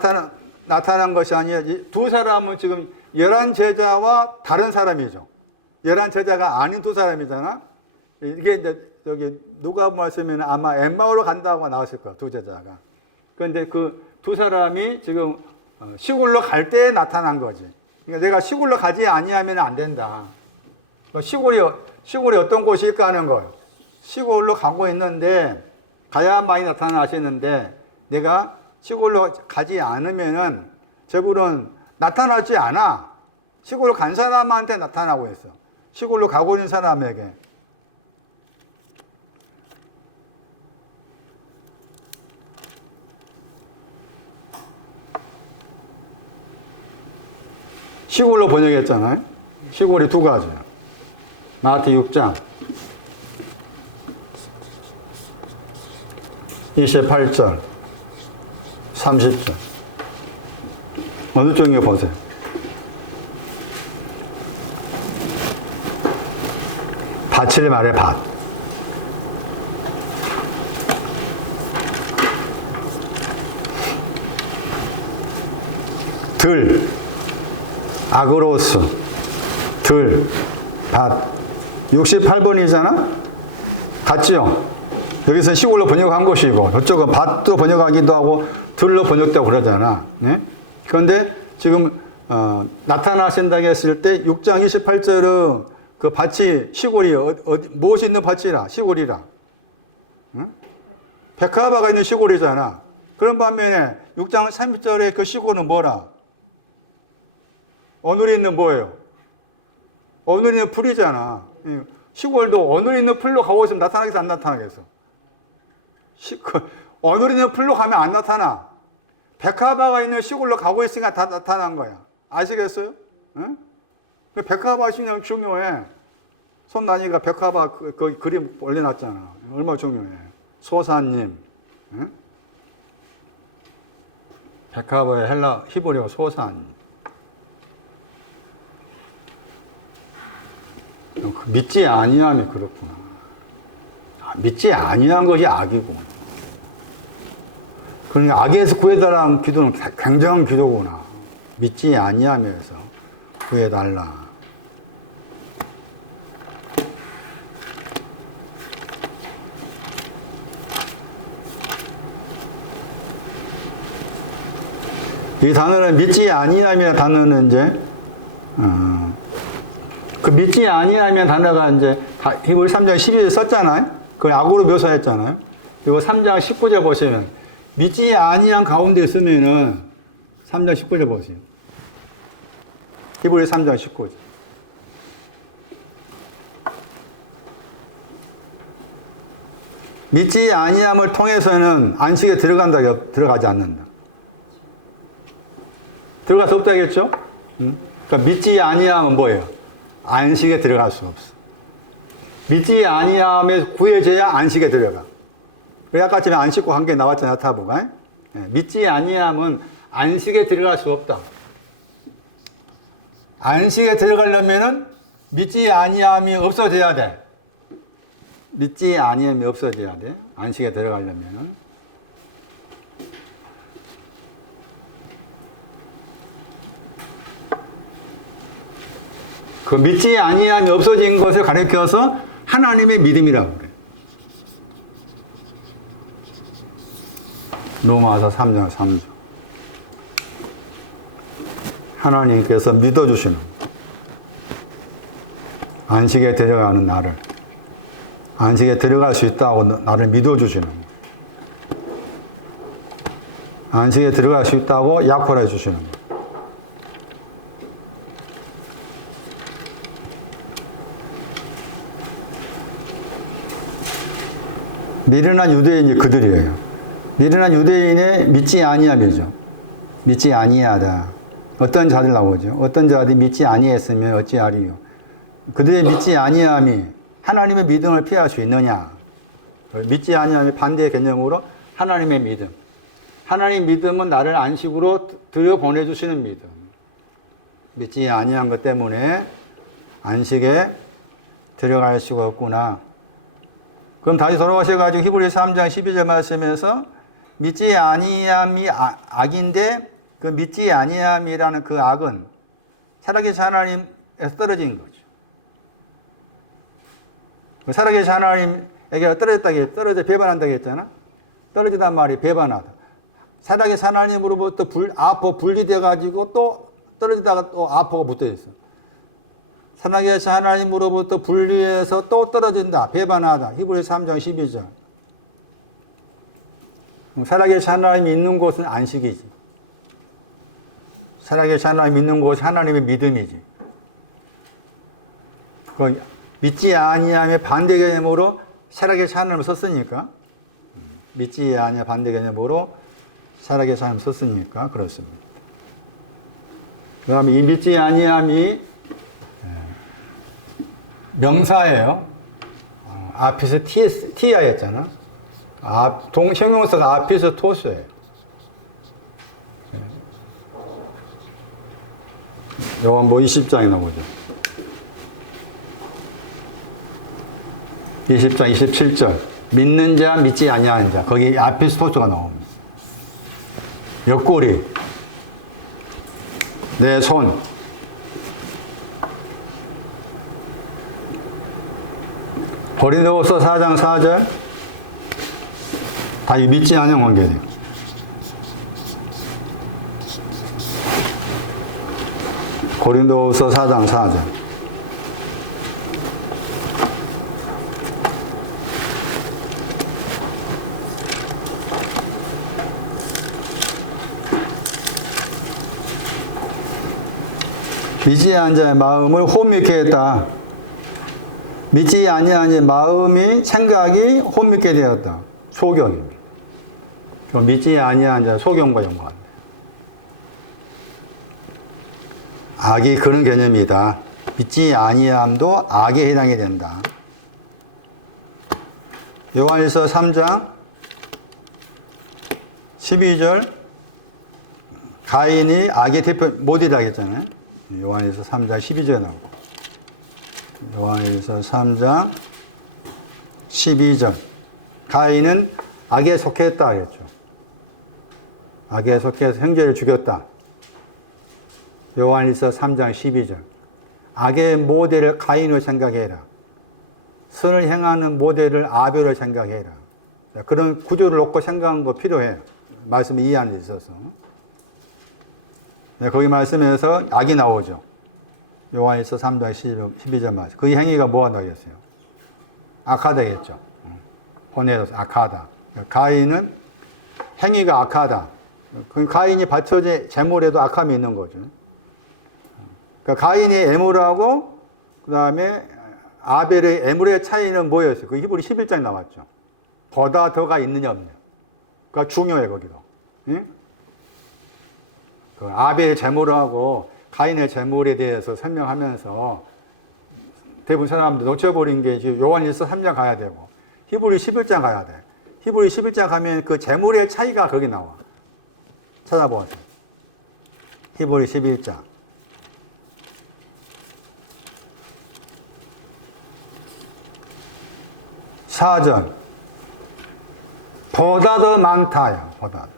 나타난 것이 아니라 두 사람은 지금 11제자와 다른 사람이죠. 11제자가 아닌 두 사람이잖아. 이게 이제 여기 누가복음 말씀에는 아마 엠마오로 간다고 나왔을 거야, 두 제자가. 그런데 그 두 사람이 지금 시골로 갈 때 나타난 거지. 그러니까 내가 시골로 가지 아니하면 안 된다. 시골이 어떤 곳일까 하는 거예요. 시골로 가고 있는데 가야만이 나타나시는데 내가 시골로 가지 않으면은 저분은 나타나지 않아. 시골로 간 사람한테 나타나고 있어. 시골로 가고 있는 사람에게. 시골로 번역했잖아요. 시골이 두 가지예요. 마태 6장 28절 30절 어느 쪽에 보세요. 밭을 말해 밭. 들 아그로스 들 밭 68번이잖아? 같지요? 여기서 시골로 번역한 것이고 저쪽은 밭도 번역하기도 하고 들로 번역되고 그러잖아. 네? 그런데 지금 나타나신다고 했을 때 6장 28절은 그 밭이 시골이 무엇이 있는 밭이라 시골이라. 응? 백화바가 있는 시골이잖아. 그런 반면에 6장 30절의 그 시골은 뭐라? 어눌이 있는 뭐예요? 어눌이 있는 풀이잖아. 시골도 어눌이 있는 풀로 가고 있으면 나타나겠어 안 나타나겠어? 어눌이 있는 풀로 가면 안 나타나. 백화바가 있는 시골로 가고 있으니까 다 나타난 거야. 아시겠어요? 응? 백화바 신경 중요해. 손난이가 백화바 그 그림 올려놨잖아. 얼마나 중요해. 소사님. 응? 백화바의 헬라 히브리어 소사님. 믿지 아니함이 그렇구나. 믿지 아니한 것이 악이구나. 그러니까 악에서 구해달라는 기도는 굉장한 기도구나. 믿지 아니하면서 구해달라. 이 단어는 믿지 아니함이라는 단어는 이제 그 믿지 아니하면 단어가 이제 히브리 3장 12절 썼잖아요. 그걸 악으로 묘사했잖아요. 그리고 3장 19절 보시면 믿지 아니한 가운데 쓰면은 3장 19절 보세요. 히브리 3장 19절. 믿지 아니함을 통해서는 안식에 들어가지 않는다. 들어갈 수 없다겠죠? 그러니까 믿지 아니함은 뭐예요? 안식에 들어갈 수 없어. 믿지 아니함에 구해져야 안식에 들어가. 그래 아까 전에 안식과 관계 나왔잖아요. 타보가. 믿지 아니함은 안식에 들어갈 수 없다. 안식에 들어가려면은 믿지 아니함이 없어져야 돼. 믿지 아니함이 없어져야 돼. 안식에 들어가려면은. 그 믿지 아니함이 없어진 것을 가리켜서 하나님의 믿음이라고 그래. 로마서 3장 3절. 하나님께서 믿어주시는 안식에 들어가는 나를 안식에 들어갈 수 있다고 나를 믿어주시는 안식에 들어갈 수 있다고 약속해 주시는 거. 미련한 유대인이 그들이에요. 미련한 유대인의 믿지 아니함이죠. 믿지 아니하다. 어떤 자들 나오죠. 어떤 자들이 믿지 아니했으면 어찌하리요. 그들의 믿지 아니함이 하나님의 믿음을 피할 수 있느냐. 믿지 아니함의 반대의 개념으로 하나님의 믿음. 하나님의 믿음은 나를 안식으로 들여보내주시는 믿음. 믿지 아니한 것 때문에 안식에 들어갈 수가 없구나. 그럼 다시 돌아오셔가지고 히브리서 3장 12절 말씀에서 믿지 아니함이 악인데 그 믿지 아니함이라는 그 악은 살아계신 하나님에서 떨어진 거죠. 살아계신 하나님에게 떨어져 배반한다고 했잖아. 떨어지단 말이 배반하다. 살아계신 하나님으로부터 아포 분리돼가지고 또 떨어지다가 또 아포가 붙어있어. 살아계신 하나님으로부터 분리해서 또 떨어진다. 배반하다. 히브리서 3장 12절. 살아계신 하나님이 있는 곳은 안식이지. 살아계신 하나님이 있는 곳이 하나님의 믿음이지. 그 믿지 아니함의 반대 개념으로 살아계신 하나님을 썼으니까. 믿지 아니함 반대 개념으로 살아계신 하나님을 썼으니까 그렇습니다. 그 다음에 이 믿지 아니함이 명사예요. 앞에서 티아였잖아. 동형용사가 앞에서 토수예요. 요한뭐 20장에 나오죠. 20장 27절. 믿는 자, 믿지 아니하는 자. 거기 앞에서 토수가 나옵니다. 옆구리, 내 손, 고린도후서 4장 4절. 다 믿지 않은 관계돼요. 고린도후서 4장 4절. 믿지 않은 자의 마음을 혼미케 했다. 믿지 아니하니 마음이 생각이 혼미케 되었다. 소경입니다. 믿지 아니한 자 소경과 연관합니다. 악이 그런 개념이다. 믿지 아니함도 악에 해당이 된다. 요한일서 3장 12절 가인이 악의 대표 모델이라고 했잖아요. 요한일서 3장 12절에 나오고 요한일서 3장 12절 가인은 악에 속했다 그랬죠. 악에 속해서 형제를 죽였다. 요한일서 3장 12절 악의 모델을 가인으로 생각해라. 선을 행하는 모델을 아벨을 생각해라. 그런 구조를 놓고 생각하는 거 필요해요. 말씀을 이해하는 데 있어서. 거기 말씀에서 악이 나오죠. 요한일서 3장 12절 말씀. 그 행위가 뭐가 나겠어요? 악하다겠죠. 혼내서 악하다. 가인은 행위가 악하다. 그 가인이 바쳐진 제물에도 악함이 있는 거죠. 그러니까 가인이 애물하고 그 다음에 아벨의 애물의 차이는 뭐였어요? 그 히브리 11장에 나왔죠. 보다 더가 있느냐 없느냐. 그러니까 중요해 거기도. 응? 그 아벨의 제물하고 가인의 제물에 대해서 설명하면서 대부분 사람들 놓쳐버린 게 요한일서 3장 가야 되고 히브리 11장 가야 돼. 히브리 11장 가면 그 제물의 차이가 거기 나와. 찾아보세요. 히브리 11장. 4절. 보다 더 많다야. 보다.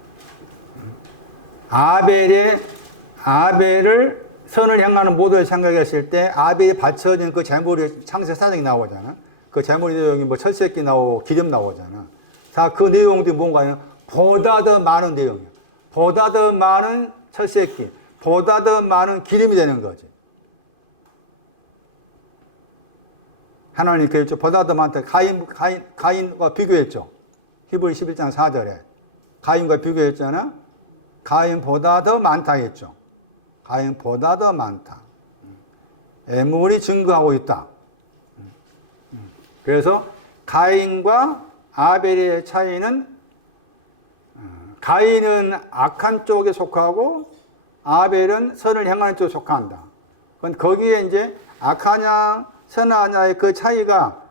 아벨을 선을 향하는 모두를 생각했을 때 아벨이 바쳐진 그 제물이 창세기 4장에 나오잖아. 그 제물의 내용이 뭐 철새끼 나오고 기름 나오잖아. 자, 그 내용들이 뭔가요? 보다 더 많은 내용이야. 보다 더 많은 철새끼, 보다 더 많은 기름이 되는 거지. 하나님 그랬죠. 보다 더 많다. 가인과 비교했죠. 히브리 11장 4절에. 가인과 비교했잖아. 가인보다 더 많다 했죠. 가인보다 더 많다. 애물이 증거하고 있다. 그래서 가인과 아벨의 차이는 가인은 악한 쪽에 속하고 아벨은 선을 향하는 쪽에 속한다. 그건 거기에 이제 악하냐 선하냐의 그 차이가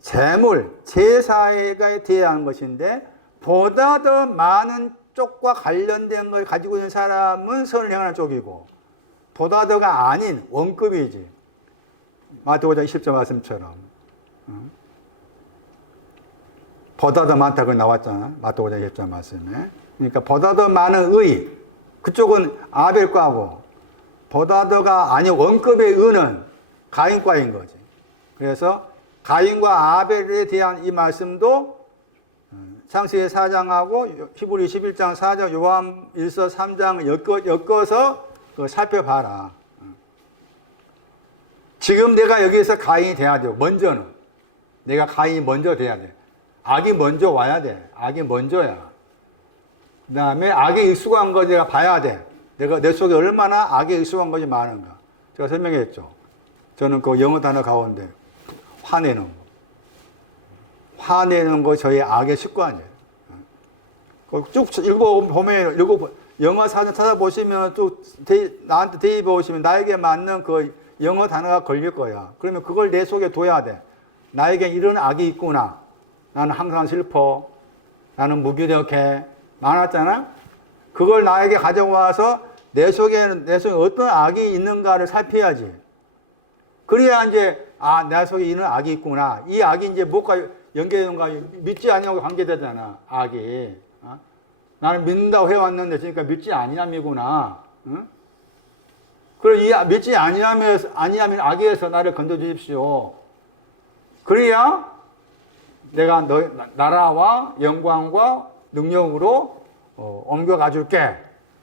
제물, 제사에 대한 것인데 보다 더 많은 쪽과 관련된 걸 가지고 있는 사람은 선을 향하는 쪽이고 보다 더가 아닌 원급이지. 마태복음 20절 말씀처럼. 보다 더 많다고 나왔잖아. 마태복음 20절 말씀에. 그러니까 보다 더 많은 의. 그쪽은 아벨과고 보다 더가 아닌 원급의 의는 가인과인 거지. 그래서 가인과 아벨에 대한 이 말씀도 창세기 4장하고 히브리 11장 4장 요한일서 3장을 엮어서 살펴봐라. 지금 내가 여기에서 가인이 돼야 돼요. 먼저는. 내가 가인이 먼저 돼야 돼. 악이 먼저 와야 돼. 악이 먼저야. 그 다음에 악에 익숙한 거 내가 봐야 돼. 내가 내 속에 얼마나 악에 익숙한 것이 많은가. 제가 설명했죠. 저는 그 영어 단어 가운데 화내는 거. 화내는 거 저희 악의 습관이에요. 쭉 읽어보면, 영어 사전 찾아보시면 쭉 나한테 대입해 오시면 나에게 맞는 그 영어 단어가 걸릴 거야. 그러면 그걸 내 속에 둬야 돼. 나에게 이런 악이 있구나. 나는 항상 슬퍼. 나는 무기력해. 많았잖아? 그걸 나에게 가져와서 내 속에 어떤 악이 있는가를 살펴야지. 그래야 이제, 내 속에 이런 악이 있구나. 이 악이 이제 뭐가 연계되는가, 믿지 아니하고 관계되잖아, 악이. 나는 믿는다고 해왔는데, 그러니까 믿지 아니함이구나. 응? 그럼 이 믿지 아니하면 악에서 나를 건져주십시오. 그래야 내가 나라와 영광과 능력으로 옮겨가 줄게.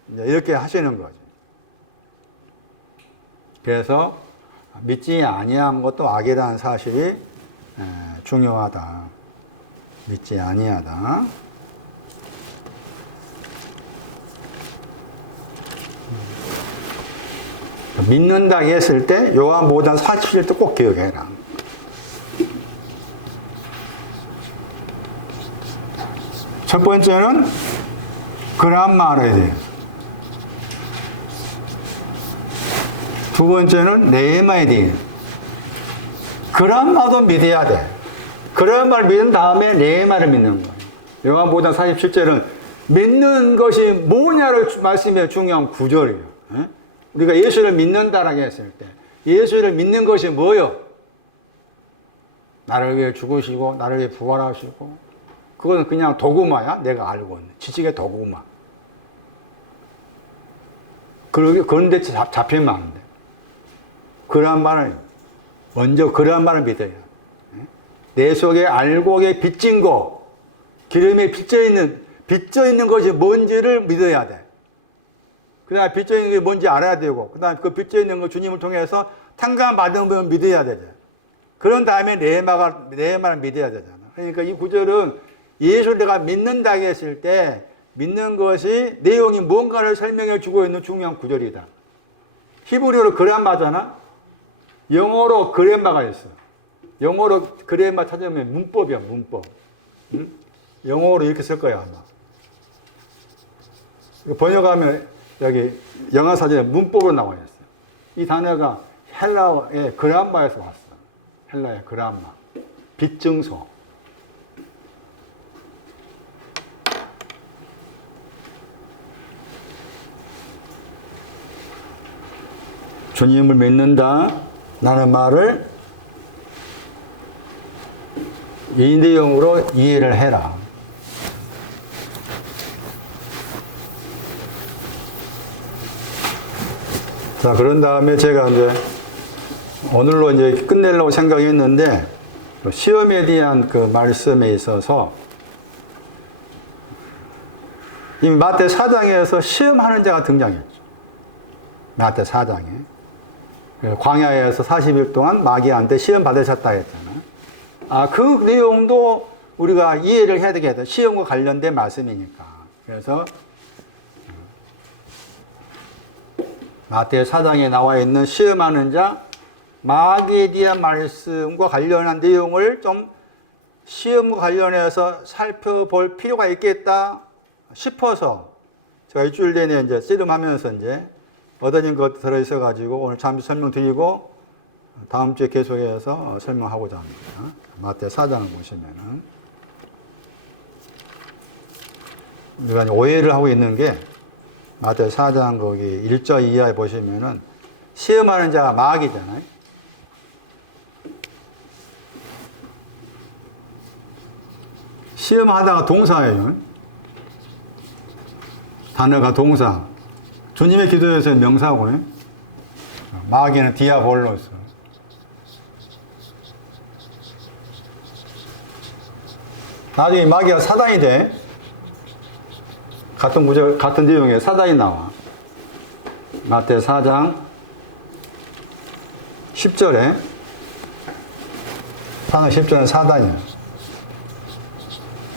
이렇게 하시는 거죠. 그래서 믿지 아니한 것도 악이라는 사실이 중요하다. 믿지 아니하다. 믿는다 했을 때 요한복음 47절도 꼭 기억해라. 첫 번째는 그람마에 대해. 두 번째는 네헤마에 대해. 그람마도 믿어야 돼. 그람마를 믿은 다음에 네헤마를 믿는 거예요. 요한복음 47절은 믿는 것이 뭐냐를 말씀해 중요한 구절이에요. 우리가 예수를 믿는다라고 했을 때 예수를 믿는 것이 뭐요? 나를 위해 죽으시고 나를 위해 부활하시고 그거는 그냥 도구마야. 내가 알고 있는 지식의 도구마. 그런데 잡히면 안 돼. 그러한 말을 먼저 그러한 말을 믿어야 돼. 내 속에 알곡에 빚진 거 기름에 빚져 있는 것이 뭔지를 믿어야 돼. 그 다음에 빚져 있는 게 뭔지 알아야 되고, 그 다음에 그 빚져 있는 거 주님을 통해서 탕감 받은 걸 믿어야 되죠. 그런 다음에 네헤마를 믿어야 되잖아. 그러니까 이 구절은 예수를 내가 믿는다 했을 때 믿는 것이 내용이 뭔가를 설명해 주고 있는 중요한 구절이다. 히브리어로 그람마잖아. 영어로 그렘마가 있어. 영어로 그렘마 찾으면 문법이야, 문법. 응? 영어로 이렇게 쓸 거야, 아마. 번역하면 여기 영어 사전에 문법으로 나와 있어요. 이 단어가 헬라어의 그람마에서 왔어. 헬라의 그람마. 빚증서. 주님을 믿는다. 라는 말을 이 내용으로 이해를 해라. 자, 그런 다음에 제가 이제 오늘로 이제 끝내려고 생각했는데 시험에 대한 그 말씀에 있어서 이미 마태 4장에서 시험하는 자가 등장했죠. 마태 4장에. 광야에서 40일 동안 마귀한테 시험 받으셨다 했잖아요. 그 내용도 우리가 이해를 해야 되겠다. 시험과 관련된 말씀이니까. 그래서 마태 4장에 나와 있는 시험하는 자, 마귀에 대한 말씀과 관련한 내용을 좀 시험과 관련해서 살펴볼 필요가 있겠다 싶어서 제가 일주일 내내 이제 씨름하면서 이제 얻어진 것 들어있어가지고 오늘 잠시 설명드리고 다음 주에 계속해서 설명하고자 합니다. 마태 4장을 보시면은 우리가 오해를 하고 있는 게 마태 4장 거기 1절 이하에 보시면은 시험하는 자가 마귀잖아요. 시험하다가 동사예요. 단어가 동사. 주님의 기도에서는 명사고요. 마귀는 디아볼로스. 나중에 마귀가 사단이 돼. 같은 구절, 같은 내용에 사단이 나와. 마태 4장 10절에 4장 10절은 사단이야.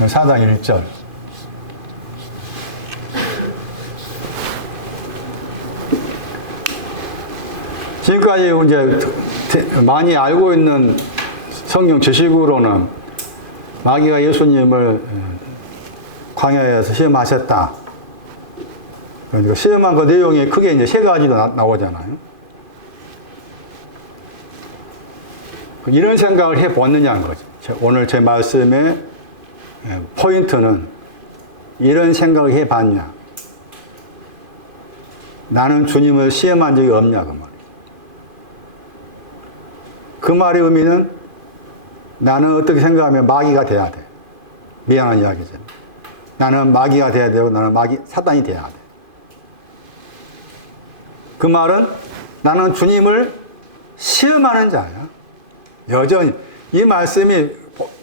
4장 1절. 지금까지 이제 많이 알고 있는 성경 지식으로는 마귀가 예수님을 광야에서 시험하셨다. 그러니까 시험한 그 내용이 크게 이제 세 가지로 나오잖아요. 이런 생각을 해 보느냐는 거죠. 오늘 제 말씀의 포인트는 이런 생각을 해 봤냐. 나는 주님을 시험한 적이 없냐, 그 말이에요. 그 말의 의미는 나는 어떻게 생각하면 마귀가 돼야 돼. 미안한 이야기죠. 나는 마귀가 돼야 되고 나는 사단이 돼야 돼. 그 말은 나는 주님을 시험하는 자야. 여전히 이 말씀이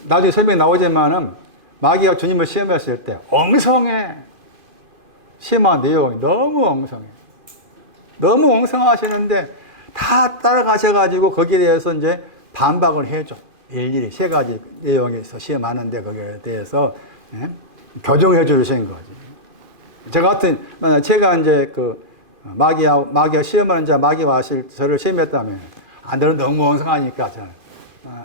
나중에 설명이 나오지만은 마귀가 주님을 시험했을 때 엉성해. 시험한 내용이 너무 엉성해. 너무 엉성하시는데 다 따라가셔가지고 거기에 대해서 이제 반박을 해줘. 일일이 세 가지 내용에서 시험하는데 거기에 대해서 교정해 주신 거지. 제가 이제 마귀가 시험하는 자 마귀와 저를 시험했다면 너는 너무 엉성하니까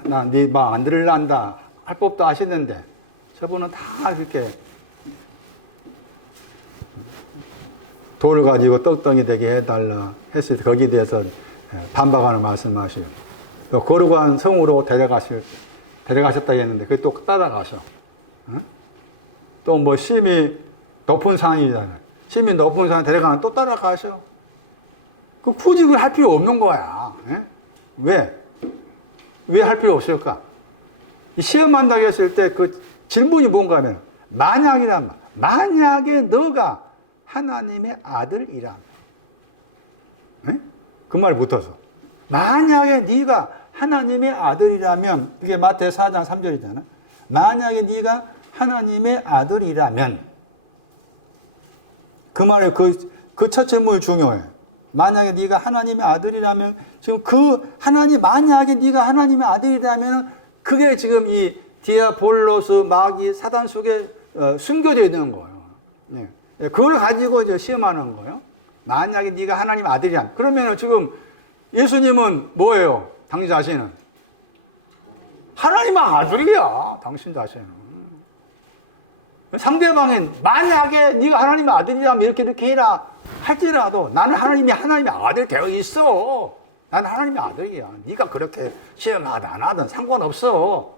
난 네 말 안 들을란다 할 법도 아시는데 저분은 다 이렇게 돌을 가지고 떡덩이 되게 해달라 했을 때 거기에 대해서 반박하는 말씀하시고 또 거룩한 성으로 데려가셨다 했는데 그게 또 따라가셔. 또 뭐 심이 높은 상이잖아요. 심이 높은 상 데려가는 또 따라가셔. 그 굳이 할 필요 없는 거야. 왜? 왜 할 필요 없을까? 시험한다고 했을 때 그 질문이 뭔가 하면 만약에 너가 하나님의 아들이라면 그 말 붙어서 만약에 네가 하나님의 아들이라면 이게 마태오 4장 3절이잖아. 만약에 네가 하나님의 아들이라면 그 말에 그 첫 질문이 중요해. 만약에 네가 하나님의 아들이라면 지금 만약에 네가 하나님의 아들이라면 그게 지금 이 디아볼로스 마귀 사단 속에 숨겨져 있는 거예요. 그걸 가지고 이제 시험하는 거예요. 만약에 네가 하나님 아들이야. 그러면 지금 예수님은 뭐예요? 당신 자신은 하나님의 아들이야. 당신 자신은. 상대방은 만약에 네가 하나님의 아들이라면 이렇게 해라 할지라도 나는 하나님의 아들 되어 있어. 나는 하나님의 아들이야. 네가 그렇게 시험하든 안 하든 상관없어.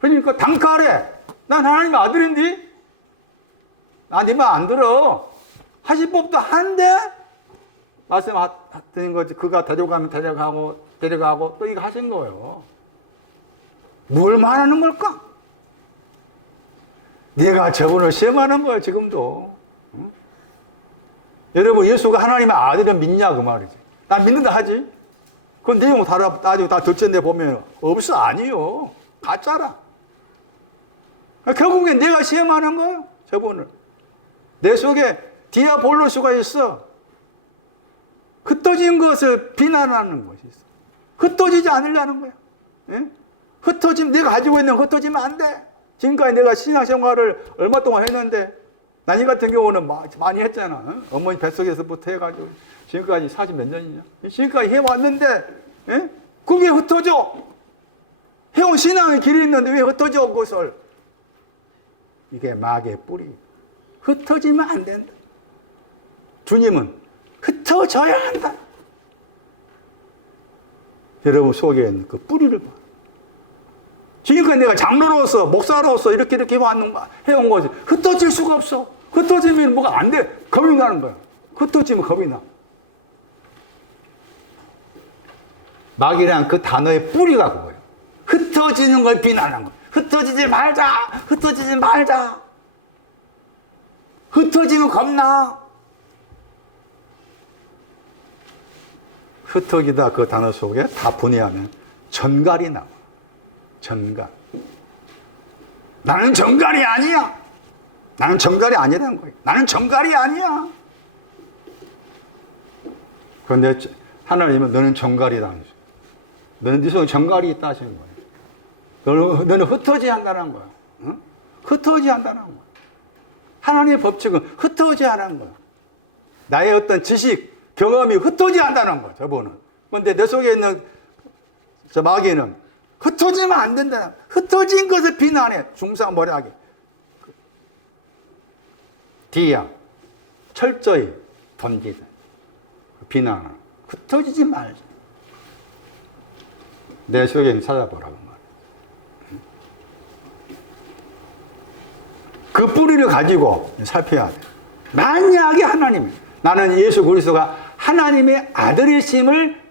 그러니까 단칼에 난 하나님의 아들인데 나 네 말 안 들어. 하실 법도 한데 말씀드린 거지. 그가 데려가면 데려가고 또 이거 하신 거예요. 뭘 말하는 걸까? 내가 저분을 시험하는 거예요. 지금도. 응? 여러분 예수가 하나님의 아들을 믿냐 그 말이지. 난 믿는다 하지. 그 내용 따지고 다 들춰내 보면 없어. 아니요. 가짜라. 결국엔 내가 시험하는 거예요. 저분을. 내 속에 디아볼로스가 있어. 흩어진 것을 비난하는 것이 있어. 흩어지지 않으려는 거야. 예? 내가 가지고 있는 흩어지면 안 돼. 지금까지 내가 신앙생활을 얼마 동안 했는데, 나이 같은 경우는 많이 했잖아. 어머니 뱃속에서부터 해가지고, 지금까지 40 몇 년이냐? 지금까지 해왔는데, 예? 그게 흩어져? 해온 신앙의 길이 있는데 왜 흩어져, 그것을? 이게 마귀의 뿌리. 흩어지면 안 된다. 주님은 흩어져야 한다. 여러분 속에 있는 그 뿌리를 봐. 지금까지 내가 장로로서, 목사로서 이렇게 해온 거지. 흩어질 수가 없어. 흩어지면 뭐가 안 돼. 겁이 나는 거야. 흩어지면 겁이 나. 마귀란 그 단어의 뿌리가 그거예요. 흩어지는 걸 비난하는 거야. 흩어지지 말자. 흩어지면 겁나. 흩어지다 그 단어 속에 다 분해하면 전갈이 나와. 전갈. 나는 전갈이 아니야. 나는 전갈이 아니라는 거예요. 나는 전갈이 아니야. 그런데 하나님은 너는 전갈이다. 너는 네 속에 전갈이 있다 하시는 거예요. 너는 흩어져야 한다는 거야. 응? 흩어져야 한다는 거야. 하나님의 법칙은 흩어져야 하는 거야. 나의 어떤 지식, 경험이 흩어져야 한다는 거야. 저분은. 그런데 내 속에 있는 저 마귀는 흩어지면 안 된다. 흩어진 것을 비난해. 중상모략하게. D야. 철저히 던지다. 비난하는. 흩어지지 말자. 내 속에 찾아보라고 말이야. 그 뿌리를 가지고 살펴야 돼. 만약에 하나님, 나는 예수 그리스도가 하나님의 아들이심을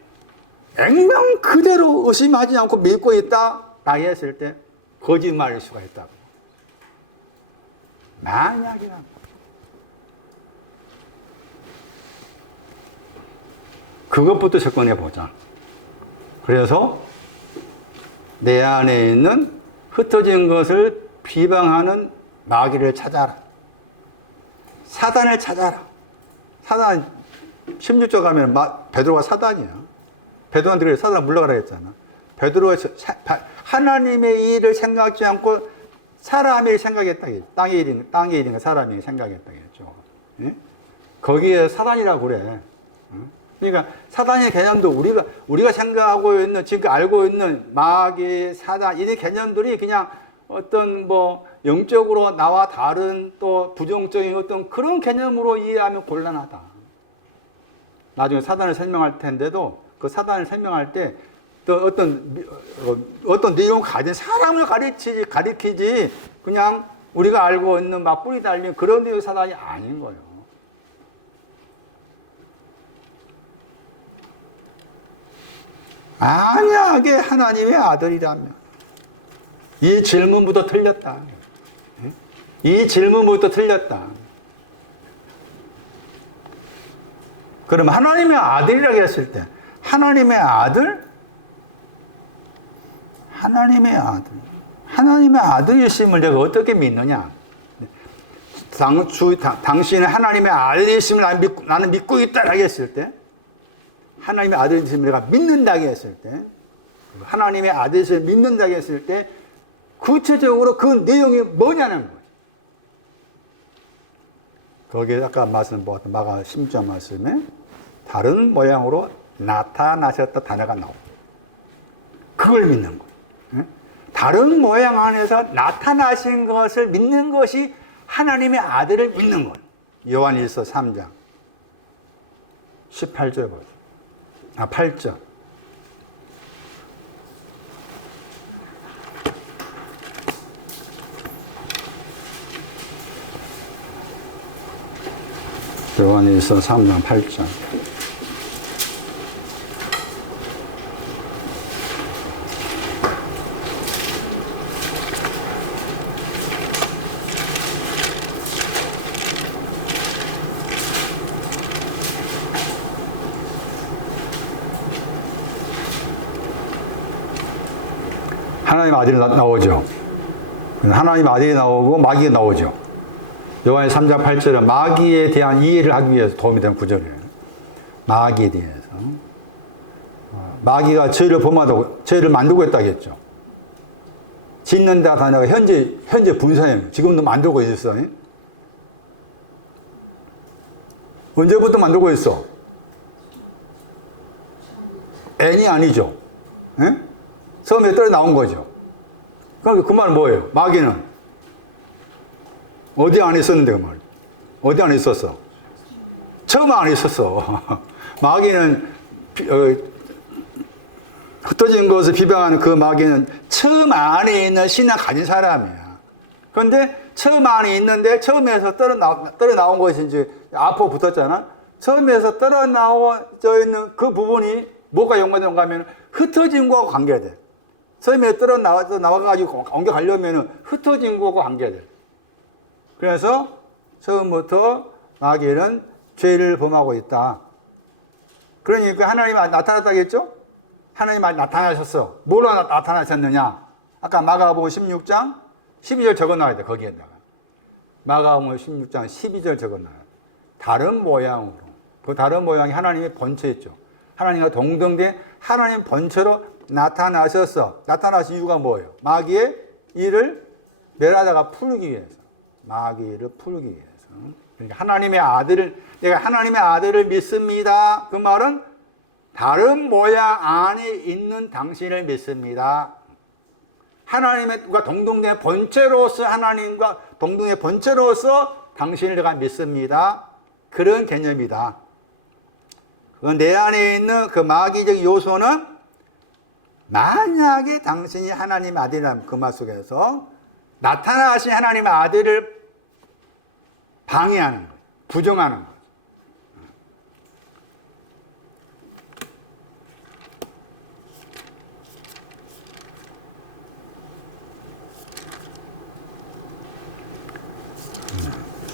액면 그대로 의심하지 않고 믿고 있다 라고 했을 때 거짓말일 수가 있다고. 만약이라. 그것부터 접근해 보자. 그래서 내 안에 있는 흩어진 것을 비방하는 마귀를 찾아라. 사단을 찾아라. 사단 16절 가면 베드로가 사단이야. 베드로한테 그래, 사단 물러가라 했잖아. 베드로가 하나님의 일을 생각하지 않고 사람의 일을 생각했다. 땅의 일인가 사람의 일을 생각했다겠죠. 예? 거기에 사단이라고 그래. 그러니까 사단의 개념도 우리가 생각하고 있는, 지금 알고 있는 마귀, 사단, 이런 개념들이 그냥 어떤 영적으로 나와 다른 또 부정적인 어떤 그런 개념으로 이해하면 곤란하다. 나중에 사단을 설명할 텐데도 그 사단을 설명할 때 또 어떤 내용을 가진 사람을 가리키지 그냥 우리가 알고 있는 막 뿌리 달린 그런 내용의 사단이 아닌 거예요. 만약에 하나님의 아들이라면 이 질문부터 틀렸다. 이 질문부터 틀렸다. 그럼 하나님의 아들이라고 했을 때 하나님의 아들? 하나님의 아들이심을 내가 어떻게 믿느냐? 당신은 하나님의 아들이심을 나는 믿고 있다라고 했을 때 하나님의 아들이심을 내가 믿는다고 했을 때 하나님의 아들이심을 믿는다고 했을 때 구체적으로 그 내용이 뭐냐는 거예요. 거기에 아까 말씀보았던 마가 16장 말씀에 다른 모양으로 나타나셨다 단어가 나옵니다. 그걸 믿는 거예요. 다른 모양 안에서 나타나신 것을 믿는 것이 하나님의 아들을 믿는 거예요. 요한일서 3장 18절 보세요. 8절. 요한일서 3장 8절. 하나님 아들이 나오죠. 하나님 아들이 나오고 마귀가 나오죠. 요한의 3장 8절은 마귀에 대한 이해를 하기 위해서 도움이 되는 구절이에요. 마귀에 대해서. 마귀가 죄를 범하다고, 죄를 만들고 있다겠죠. 짓는다 단어가 현재 분사예요. 지금도 만들고 있어. 언제부터 만들고 있어? N이 아니죠. 처음에 떨어 나온 거죠. 그러니까 그 말은 뭐예요? 마귀는 어디 안에 있었는데 그 말? 어디 안에 있었어? 처음 안에 있었어. 마귀는 흩어진 것을 비방하는 그 마귀는 처음 안에 있는 신앙 가진 사람이야. 그런데 처음 안에 있는데 처음에서 떨어 나온 것이 이제 앞으로 붙었잖아. 처음에서 떨어 나와져 있는 그 부분이 뭐가 연관되는가 하면 흩어진 거하고 관계돼. 처음에 떨어 나와가지고 옮겨가려면 흩어진 거하고 관계돼. 그래서 처음부터 마귀는 죄를 범하고 있다. 그러니까 하나님이 나타났다겠죠? 하나님이 나타나셨어. 뭐로 나타나셨느냐? 아까 마가복음 16장 12절 적어놔야 돼. 거기에다가. 마가복음 16장 12절 적어놔야 돼. 다른 모양으로. 그 다른 모양이 하나님의 본체였죠. 하나님과 동등된 하나님 본체로 나타나셨어. 나타나신 이유가 뭐예요? 마귀의 일을 멸하다가 풀기 위해서. 마귀를 풀기 위해서. 그러니까 하나님의 아들을, 내가 하나님의 아들을 믿습니다. 그 말은 다른 모양 안에 있는 당신을 믿습니다. 하나님과 동등의 본체로서 하나님과 동등의 본체로서 당신을 내가 믿습니다. 그런 개념이다. 내 안에 있는 그 마귀적 요소는 만약에 당신이 하나님의 아들이라면 그 말 속에서 나타나신 하나님의 아들을 방해하는 거예요. 부정하는 거예요.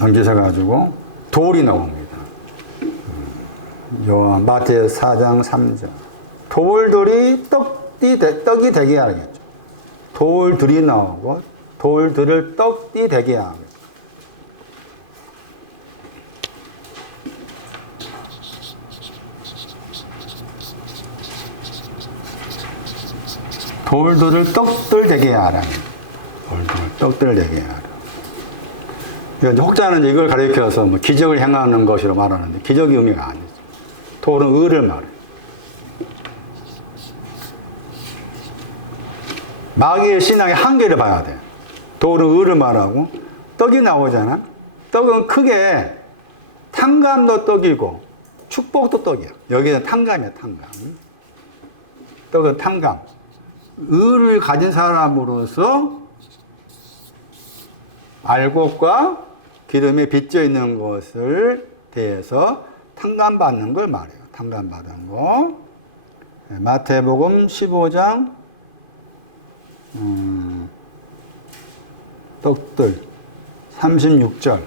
넘기셔가지고 돌이 나옵니다. 요한 마태 4장 3절. 돌들이 떡이 되게 하겠죠. 돌들이 나오고 돌들을 떡이 되게 하겠죠. 돌들을 떡들 되게 하라. 돌들을 떡들 되게 하라. 혹자는 이걸 가리켜서 뭐 기적을 행하는 것이라고 말하는데 기적의 의미가 아니죠. 돌은 의를 말해요. 마귀의 신앙의 한계를 봐야 돼. 돌은 의를 말하고 떡이 나오잖아. 떡은 크게 탕감도 떡이고 축복도 떡이야. 여기는 탕감이야, 탕감. 떡은 탕감. 의를 가진 사람으로서 알곡과 기름에 빚져 있는 것을 대해서 탕감받는 걸 말해요. 탕감받은 거. 마태복음 15장 떡들 36절.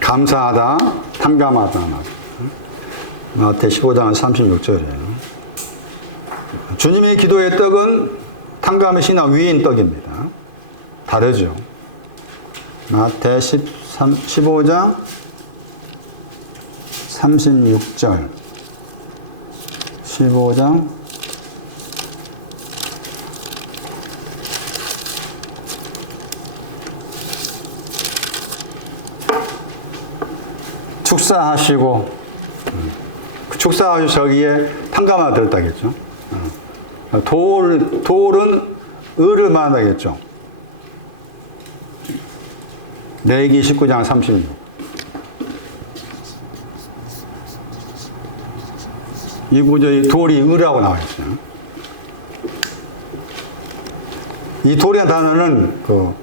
감사하다, 탕감하다. 마태 15장 36절이에요. 주님의 기도의 떡은 탕감의 신앙 위인 떡입니다. 다르죠. 마태 15장 36절. 15장 축사하시고 축사하시고 저기에 탕감하다 들었다겠죠. 돌은 의를 말하겠죠. 레위기 19장 36. 이 구절이 돌이 의라고 나와 있어요. 이 돌이라는 단어는 그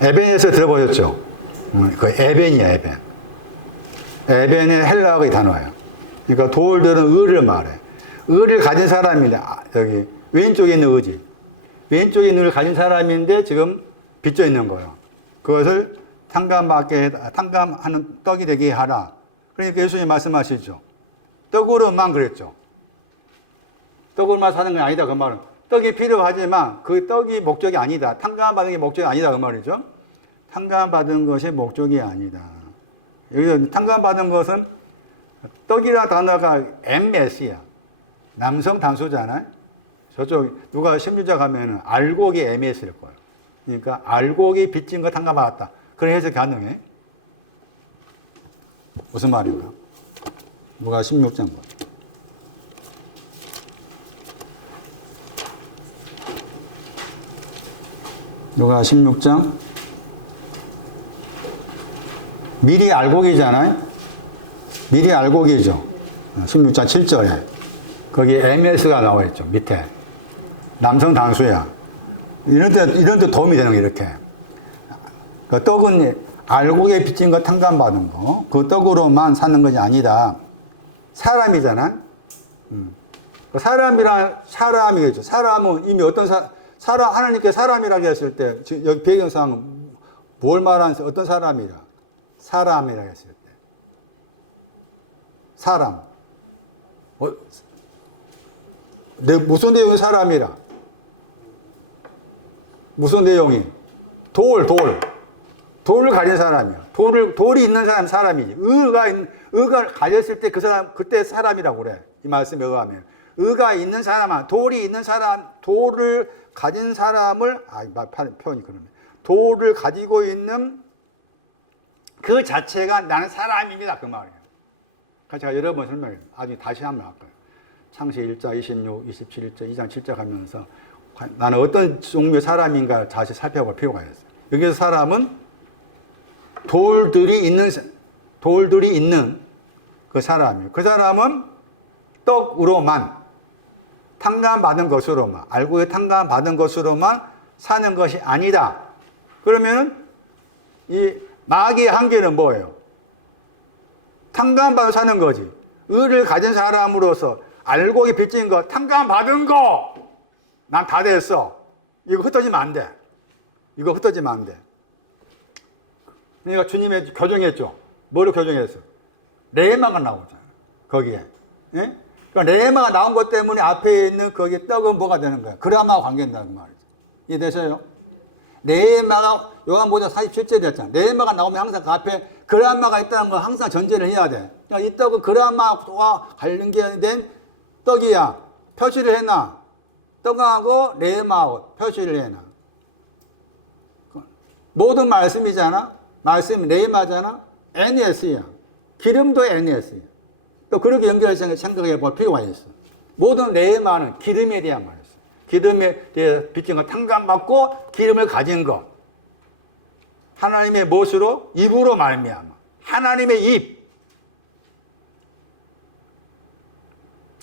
에벤에서 들어보셨죠? 그 에벤이야, 에벤. 에벤의 헬라어의 단어예요. 그러니까 돌들은 의를 말해. 의를 가진 사람입니다. 여기 왼쪽에 있는 의지. 왼쪽에 있는 의를 가진 사람인데 지금 빚져 있는 거예요. 그것을 탕감하는 떡이 되게 하라. 그러니까 예수님 말씀하시죠. 떡으로만 그랬죠. 떡으로만 사는 건 아니다. 그 말은. 떡이 필요하지만 그 떡이 목적이 아니다. 탕감받은 게 목적이 아니다. 그 말이죠. 탕감받은 것이 목적이 아니다. 여기서 탕감받은 것은 떡이라 단어가 MS야. 남성 단수잖아요. 저쪽 누가 심리자 가면은 알곡이 MS일 거예요. 그러니까 알곡이 빚진 거 탕감받았다. 그런 해석이 가능해. 무슨 말인가? 누가 16장 봐. 누가 16장? 미리 알곡이잖아요. 미리 알곡이죠. 16장 7절에. 거기에 MS가 나와 있죠. 밑에. 남성 단수야. 이런 데 도움이 되는 거, 이렇게. 그 떡은 알곡에 빚진 거 탕감받은 거. 그 떡으로만 사는 것이 아니다. 사람이잖아. 사람이겠죠. 사람은 이미 하나님께 사람이라고 했을 때, 여기 배경상 뭘 말하는, 어떤 사람이라? 사람이라고 했을 때. 사람. 무슨 내용이 사람이라? 무슨 내용이? 돌을 가진 사람이야. 돌이 있는 사람, 사람이지. 의가 가졌을 때 그 사람, 그때 사람이라고 그래. 이 말씀에 의하면. 의가 있는 사람아, 돌이 있는 사람, 돌을 가진 사람을, 표현이 그러네. 도를 가지고 있는 그 자체가 나는 사람입니다. 그 말이에요. 그래서 제가 여러 번 설명해요. 아직 다시 한번 할 거예요. 창세기 1장 26, 27절, 2장 7절 가면서 나는 어떤 종류의 사람인가 다시 살펴볼 필요가 있어요. 여기서 사람은 돌들이 있는 그 사람이에요. 그 사람은 떡으로만, 탕감받은 것으로만, 알고의 탕감받은 것으로만 사는 것이 아니다. 그러면 이 마귀의 한계는 뭐예요? 탕감받아 사는 거지. 의를 가진 사람으로서 알고 빚진 거, 탕감받은 거, 난 다 됐어. 이거 흩어지면 안 돼. 이거 흩어지면 안 돼. 그러니까 주님이 교정했죠. 뭐를 교정했어? 레마가 나오잖아. 거기에. 예? 그러니까 레마가 나온 것 때문에 앞에 있는 거기 떡은 뭐가 되는 거야? 그라마와 관계된다는 말이죠. 이해되셔요? 레마가 요한복음 47절이었잖아. 레마가 나오면 항상 그 앞에 그라마가 있다는 걸 항상 전제를 해야 돼. 그러니까 이 떡은 그라마와 관련된 떡이야. 표시를 해놔. 떡하고 레마하고 표시를 해놔. 모든 말씀이잖아. 말씀 레마잖아. NS야. 기름도 NS야. 또 그렇게 연결해서 생각해 볼 필요가 있어. 모든 레마는 기름에 대한 말이었어. 기름에 대해 빚진 거 탕감받고 기름을 가진 것. 하나님의 무엇으로? 입으로 말미암아. 하나님의 입.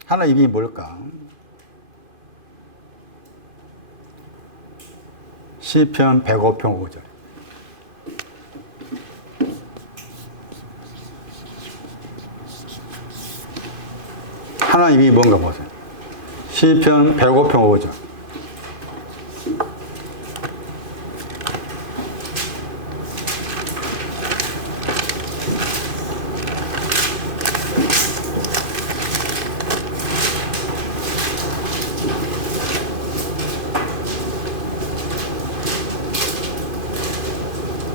하나님 입이 뭘까? 시편 105편 5절. 하나님이 뭔가 보세요. 시편 105편 5절.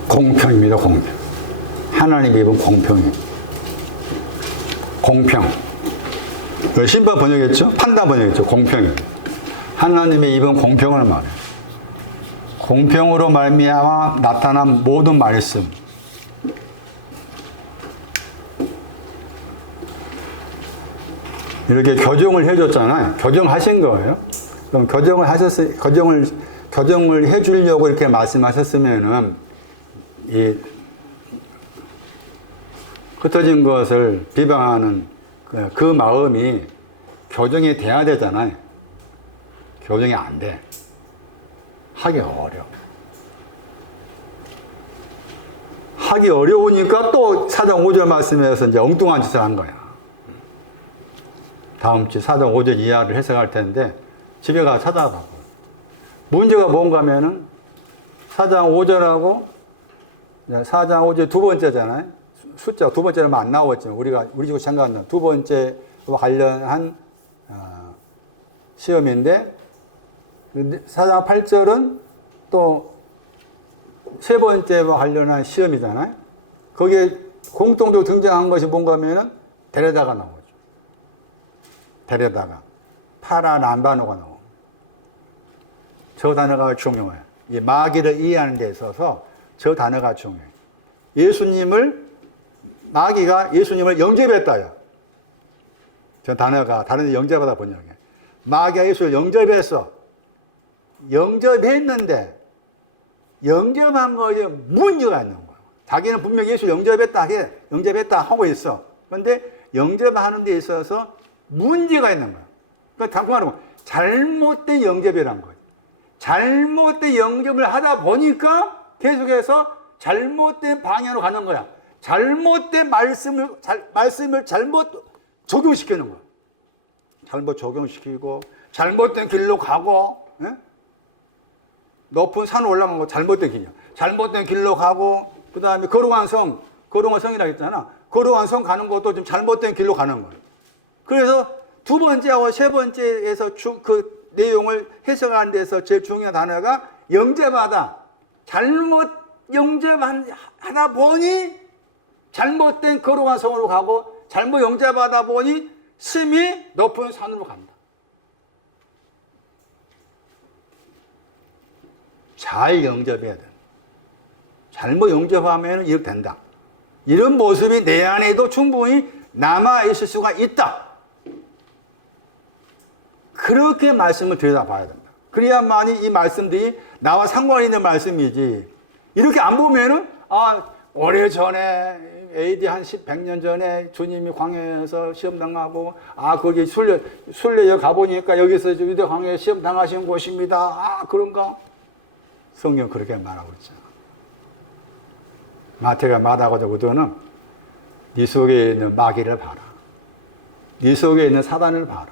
공평입니다. 공평. 하나님의 입은 공평이에요. 공평. 신방 번역했죠? 판단 번역했죠? 공평이에요. 하나님의 입은 공평을 말해요. 공평으로 말미암아 나타난 모든 말씀. 이렇게 교정을 해줬잖아요. 교정하신 거예요. 그럼 교정을 해주려고 이렇게 말씀하셨으면은 이 흩어진 것을 비방하는 그 마음이 교정이 돼야 되잖아요. 교정이 안 돼. 하기 어려워. 하기 어려우니까 또 4장 5절 말씀에서 이제 엉뚱한 짓을 한 거야. 다음 주 4장 5절 이하를 해석할 텐데 집에 가서 찾아봐봐. 문제가 뭔가 하면은 4장 5절하고 4장 5절 두 번째잖아요. 숫자 두 번째는 안 나왔죠. 우리 지금 생각한다. 두 번째와 관련한 시험인데 4장 8절은 또 세 번째와 관련한 시험이잖아요. 거기에 공통적으로 등장한 것이 뭔가 하면은 데려다가 나오죠. 데려다가 파라람바노가 나오고. 저 단어가 중요해요. 이 마귀를 이해하는 데 있어서 저 단어가 중요해요. 마귀가 예수님을 영접했다요. 저 단어가 다른 데 영접하다 번역해. 마귀가 예수를 영접했어. 영접했는데 영접한 거에 문제가 있는 거예요. 자기는 분명히 예수 영접했다 하고 있어. 그런데 영접하는 데 있어서 문제가 있는 거예요. 그러니까 단순하게 잘못된 영접이란 거예요. 잘못된 영접을 하다 보니까 계속해서 잘못된 방향으로 가는 거야. 잘못된 말씀을 잘못 적용시키는 거야. 잘못 적용시키고 잘못된 길로 가고, 예? 높은 산을 올라간 거 잘못된 길이야. 잘못된 길로 가고, 그 다음에 거룩한 성이라고 했잖아. 거룩한 성 가는 것도 좀 잘못된 길로 가는 거야. 그래서 두 번째하고 세 번째에서 그 내용을 해석하는 데서 제일 중요한 단어가 영접하다. 잘못 영접하다 보니 잘못된 거룩한 성으로 가고 잘못 영접하다 보니 심히 높은 산으로 간다. 잘 영접해야 돼. 잘못 용접하면 이렇게 된다. 이런 모습이 내 안에도 충분히 남아있을 수가 있다. 그렇게 말씀을 들여다봐야 된다. 그래야만이 이 말씀들이 나와 상관이 있는 말씀이지. 이렇게 안 보면은, 오래전에, AD 한 100년 전에 주님이 광야에서 시험당하고, 거기 순례역 가보니까 여기서 유대 광야에 시험당하신 곳입니다. 그런가? 성경 그렇게 말하고 있잖아. 마태가 말하고 저거는 네 속에 있는 마귀를 봐라. 네 속에 있는 사단을 봐라.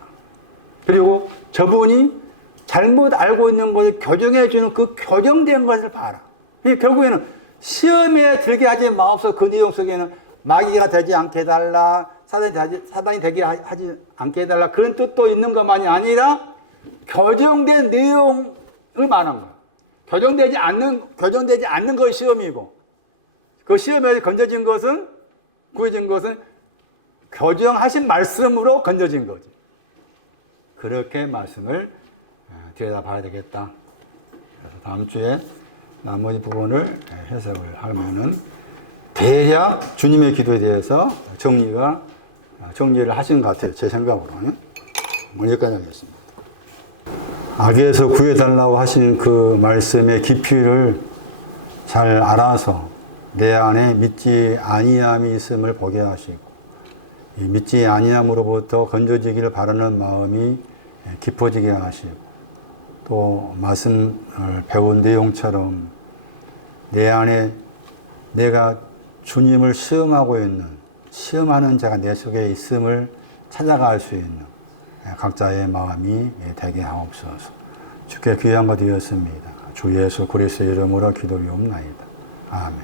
그리고 저분이 잘못 알고 있는 것을 교정해주는 그 교정된 것을 봐라. 결국에는 시험에 들게 하지 마옵소서. 그 내용 속에는 마귀가 되지 않게 해달라, 사단이 되게 하지 않게 해달라, 그런 뜻도 있는 것만이 아니라 교정된 내용을 말한 거야. 교정되지 않는 것이 시험이고, 그 시험에서 구해진 것은 교정하신 말씀으로 건져진 거지. 그렇게 말씀을 들여다봐야 되겠다. 그래서 다음 주에 나머지 부분을 해석을 하면은 대략 주님의 기도에 대해서 정리를 하신 것 같아요. 제 생각으로는. 여기까지 하겠습니다. 악에서 구해달라고 하신 그 말씀의 깊이를 잘 알아서 내 안에 믿지 아니함이 있음을 보게 하시고, 이 믿지 아니함으로부터 건져지기를 바라는 마음이 깊어지게 하시고, 또 말씀을 배운 내용처럼 내 안에 내가 주님을 시험하는 자가 내 속에 있음을 찾아갈 수 있는 각자의 마음이 되게 하옵소서. 주께 귀한 것 되었습니다. 주 예수 그리스도의 이름으로 기도리옵나이다. 아멘.